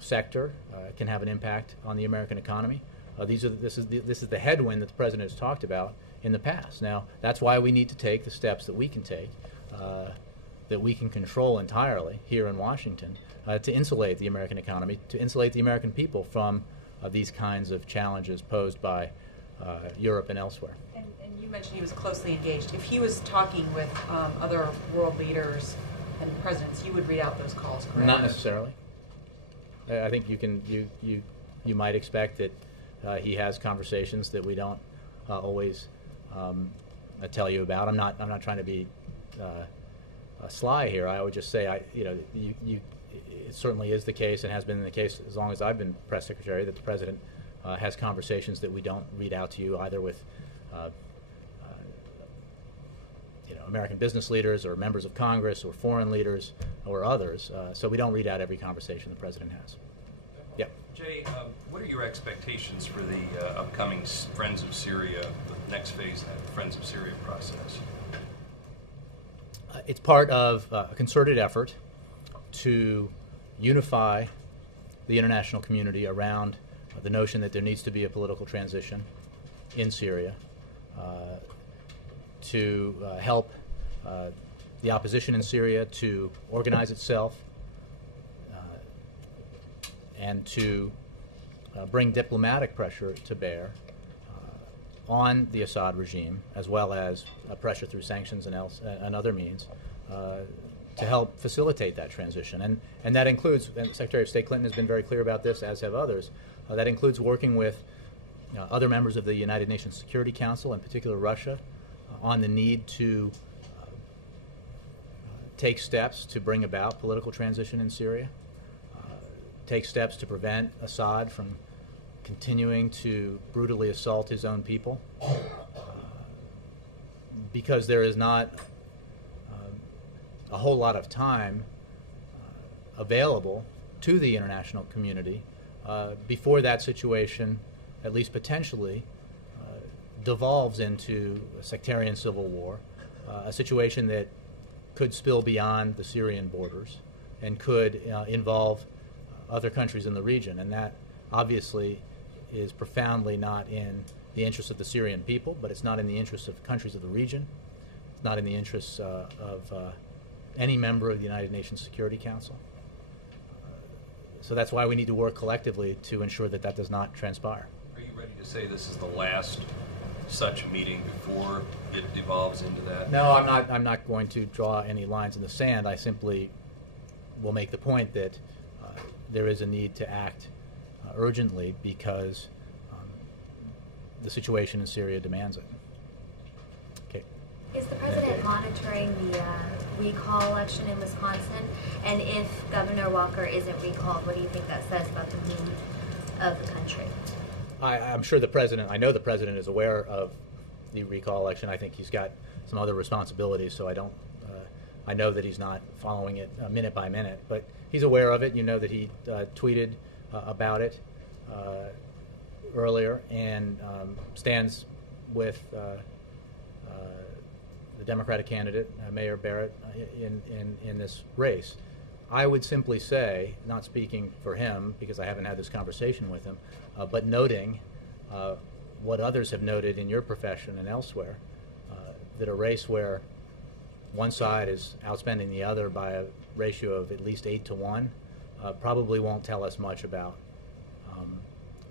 sector can have an impact on the American economy. This is the headwind that the President has talked about in the past. Now, that's why we need to take the steps that we can take, that we can control entirely here in Washington, to insulate the American economy, to insulate the American people from these kinds of challenges posed by Europe and elsewhere. And you mentioned he was closely engaged. If he was talking with other world leaders and presidents, you would read out those calls, correct? Not necessarily. I think you might expect that he has conversations that we don't always tell you about. I'm not trying to be sly here. I would just say it certainly is the case, and has been the case as long as I've been press secretary, that the President has conversations that we don't read out to you, either with American business leaders or members of Congress or foreign leaders or others. So we don't read out every conversation the President has. Yep. Jay, what are your expectations for the upcoming Friends of Syria, the next phase of that Friends of Syria process? It's part of a concerted effort to unify the international community around the notion that there needs to be a political transition in Syria, to help the opposition in Syria to organize itself, and to bring diplomatic pressure to bear on the Assad regime, as well as pressure through sanctions and other means, to help facilitate that transition. And that includes, and Secretary of State Clinton has been very clear about this, as have others, that includes working with other members of the United Nations Security Council, in particular Russia, on the need to take steps to bring about political transition in Syria, take steps to prevent Assad from continuing to brutally assault his own people, because there is not a whole lot of time available to the international community before that situation, at least potentially, devolves into a sectarian civil war, a situation that could spill beyond the Syrian borders and could involve other countries in the region. And that obviously is profoundly not in the interests of the Syrian people, but it's not in the interests of countries of the region. It's not in the interests of any member of the United Nations Security Council. So that's why we need to work collectively to ensure that that does not transpire. Are you ready to say this is the last such meeting before it devolves into that? No, I'm not going to draw any lines in the sand. I simply will make the point that there is a need to act urgently because the situation in Syria demands it. Okay. Is the President monitoring the recall election in Wisconsin? And if Governor Walker isn't recalled, what do you think that says about the mood of the country? I'm sure I know the President is aware of the recall election. I think he's got some other responsibilities, so I know that he's not following it minute by minute, but he's aware of it. You know that he tweeted about it earlier and stands with the Democratic candidate, Mayor Barrett, in this race. I would simply say, not speaking for him because I haven't had this conversation with him, but noting what others have noted in your profession and elsewhere, that a race where one side is outspending the other by a ratio of at least 8 to 1 probably won't tell us much about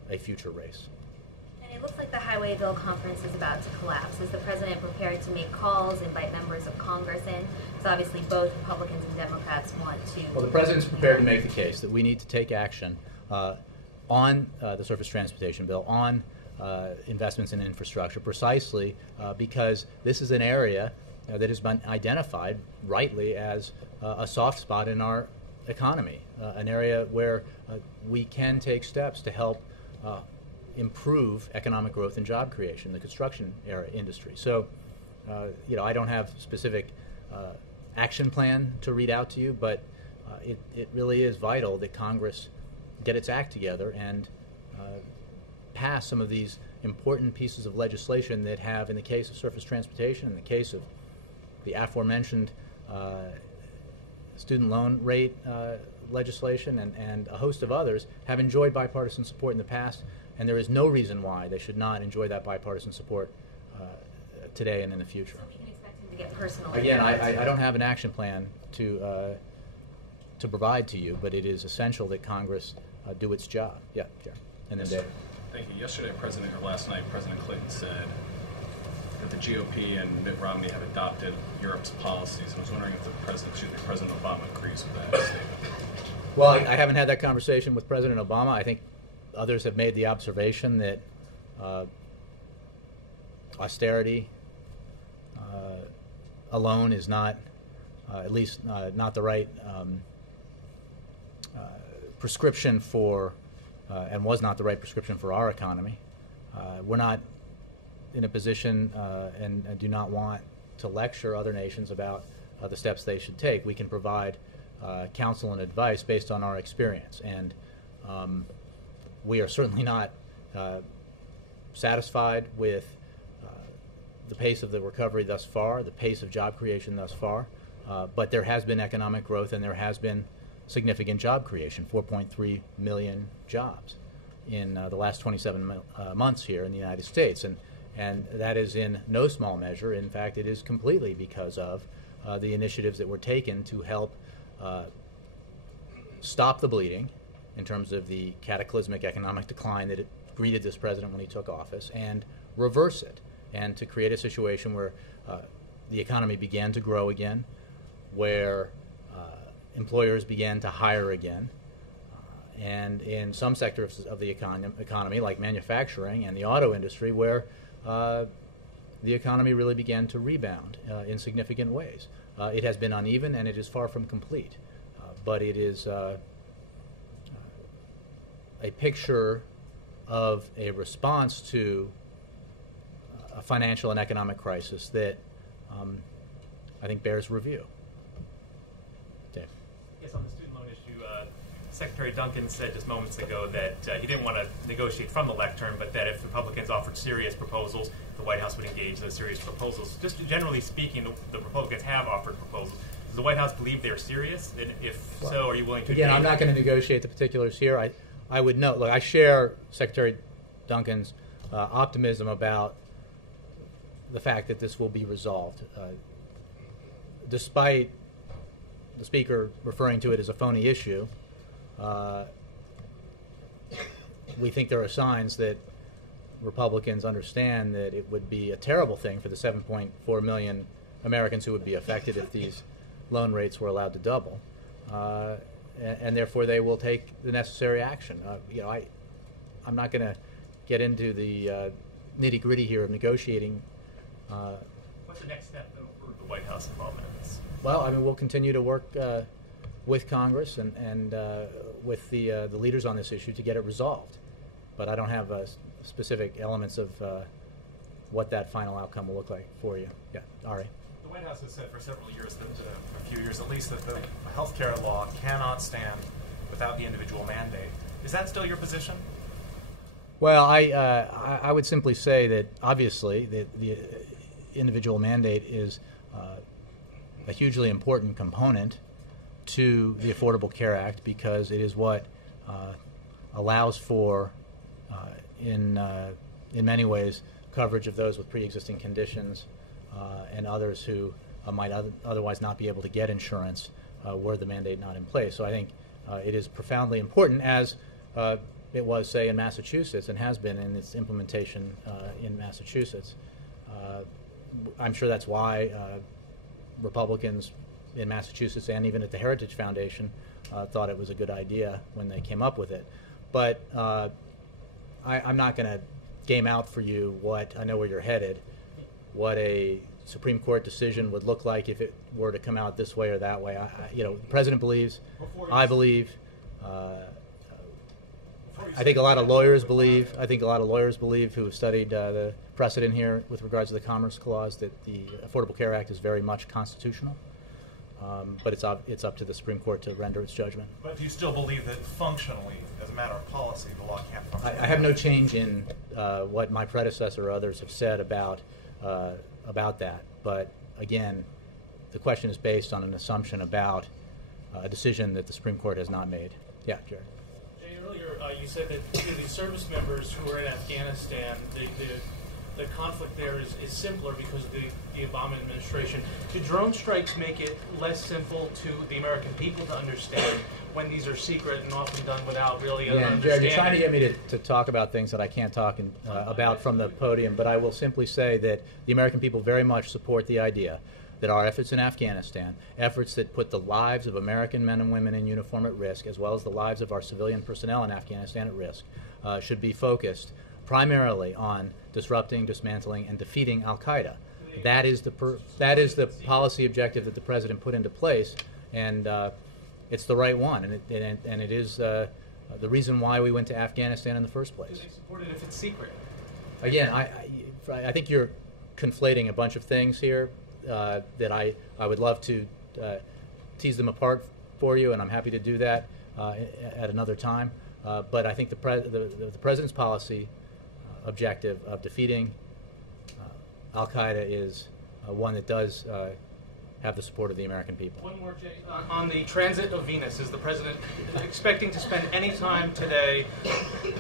a future race. And it looks like the Highway Bill conference is about to collapse. Is the President prepared to make calls, invite members of Congress in? Because obviously both Republicans and Democrats want to... Well, the President's prepared to make the case that we need to take action on the surface transportation bill, on investments in infrastructure, precisely because this is an area that has been identified rightly as a soft spot in our economy, an area where we can take steps to help improve economic growth and job creation, the construction industry. So I don't have specific action plan to read out to you, but it really is vital that Congress get its act together and pass some of these important pieces of legislation that have, in the case of surface transportation, in the case of the aforementioned student loan rate legislation and a host of others, have enjoyed bipartisan support in the past, and there is no reason why they should not enjoy that bipartisan support today and in the future. So we can expect him to get personal. Again, I don't have an action plan to provide to you, but it is essential that Congress do its job. Yeah, Jerry. And then David. Thank you. Yesterday, last night, President Clinton said that the GOP and Mitt Romney have adopted Europe's policies. I was wondering if President Obama agrees with that statement. Well, I haven't had that conversation with President Obama. I think others have made the observation that austerity alone is not, at least not the right prescription for, and was not the right prescription for our economy. We're not in a position and do not want to lecture other nations about the steps they should take. We can provide counsel and advice based on our experience, and we are certainly not satisfied with the pace of the recovery thus far, the pace of job creation thus far, but there has been economic growth and there has been significant job creation, 4.3 million jobs in the last 27 months here in the United States, and that is in no small measure. In fact, it is completely because of the initiatives that were taken to help stop the bleeding in terms of the cataclysmic economic decline that it greeted this president when he took office, and reverse it, and to create a situation where the economy began to grow again, where employers began to hire again, and in some sectors of the economy, like manufacturing and the auto industry, where the economy really began to rebound in significant ways. It has been uneven and it is far from complete, but it is a picture of a response to a financial and economic crisis that I think bears review. Dave. Yes, on the student loan issue, Secretary Duncan said just moments ago that he didn't want to negotiate from the lectern, but that if Republicans offered serious proposals, the White House would engage those serious proposals. Just generally speaking, the Republicans have offered proposals. Does the White House believe they're serious? And if so, are you willing to Again, I'm not going to negotiate the particulars here. I would note, look, I share Secretary Duncan's optimism about the fact that this will be resolved. Despite the Speaker referring to it as a phony issue, we think there are signs that Republicans understand that it would be a terrible thing for the 7.4 million Americans who would be affected if these loan rates were allowed to double, and therefore they will take the necessary action. I'm not going to get into the nitty-gritty here of negotiating. What's the next step for the White House involvement in this? Well, I mean, we'll continue to work with Congress and with the leaders on this issue to get it resolved. But I don't have specific elements of what that final outcome will look like for you. Yeah, Ari. The White House has said for several years, a few years at least, that the health care law cannot stand without the individual mandate. Is that still your position? Well, I would simply say that obviously the individual mandate is a hugely important component to the Affordable Care Act because it is what allows for, in many ways, coverage of those with pre-existing conditions and others who might otherwise not be able to get insurance were the mandate not in place. So I think it is profoundly important, as it was, say, in Massachusetts and has been in its implementation in Massachusetts. I'm sure that's why Republicans in Massachusetts and even at the Heritage Foundation thought it was a good idea when they came up with it. But I'm not going to game out for you what, I know where you're headed, what a Supreme Court decision would look like if it were to come out this way or that way. The President believes, I believe. I think a lot of lawyers believe. I think a lot of lawyers believe who have studied the precedent here with regards to the Commerce Clause that the Affordable Care Act is very much constitutional. But it's up to the Supreme Court to render its judgment. But do you still believe that functionally, as a matter of policy, the law can't function? I have no change in what my predecessor or others have said about that. But again, the question is based on an assumption about a decision that the Supreme Court has not made. Yeah, Jared. Jay, earlier you said that the service members who are in Afghanistan, the conflict there is simpler because of the Obama administration. Do drone strikes make it less simple to the American people to understand when these are secret and often done without really understanding? Jared, you're trying to get me to talk about things that I can't talk about from the podium, but I will simply say that the American people very much support the idea that our efforts in Afghanistan, efforts that put the lives of American men and women in uniform at risk, as well as the lives of our civilian personnel in Afghanistan at risk, should be focused primarily on disrupting, dismantling, and defeating al-Qaeda. That is the policy objective that the president put into place, and it's the right one, and it is the reason why we went to Afghanistan in the first place. Do they support it if it's secret? Again, I think you're conflating a bunch of things here that I would love to tease them apart for you, and I'm happy to do that at another time. But I think the president's policy objective of defeating al-Qaeda is one that does have the support of the American people. One more, Jay. On the transit of Venus, is the president expecting to spend any time today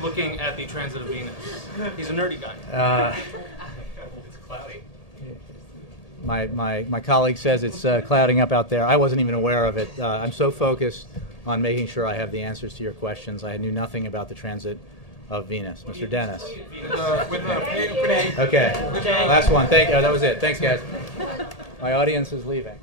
looking at the transit of Venus? He's a nerdy guy. It's cloudy. My colleague says it's clouding up out there. I wasn't even aware of it. I'm so focused on making sure I have the answers to your questions. I knew nothing about the transit of Venus. Mr. Dennis. Okay. Last one. Thank you. That was it. Thanks, guys. My audience is leaving.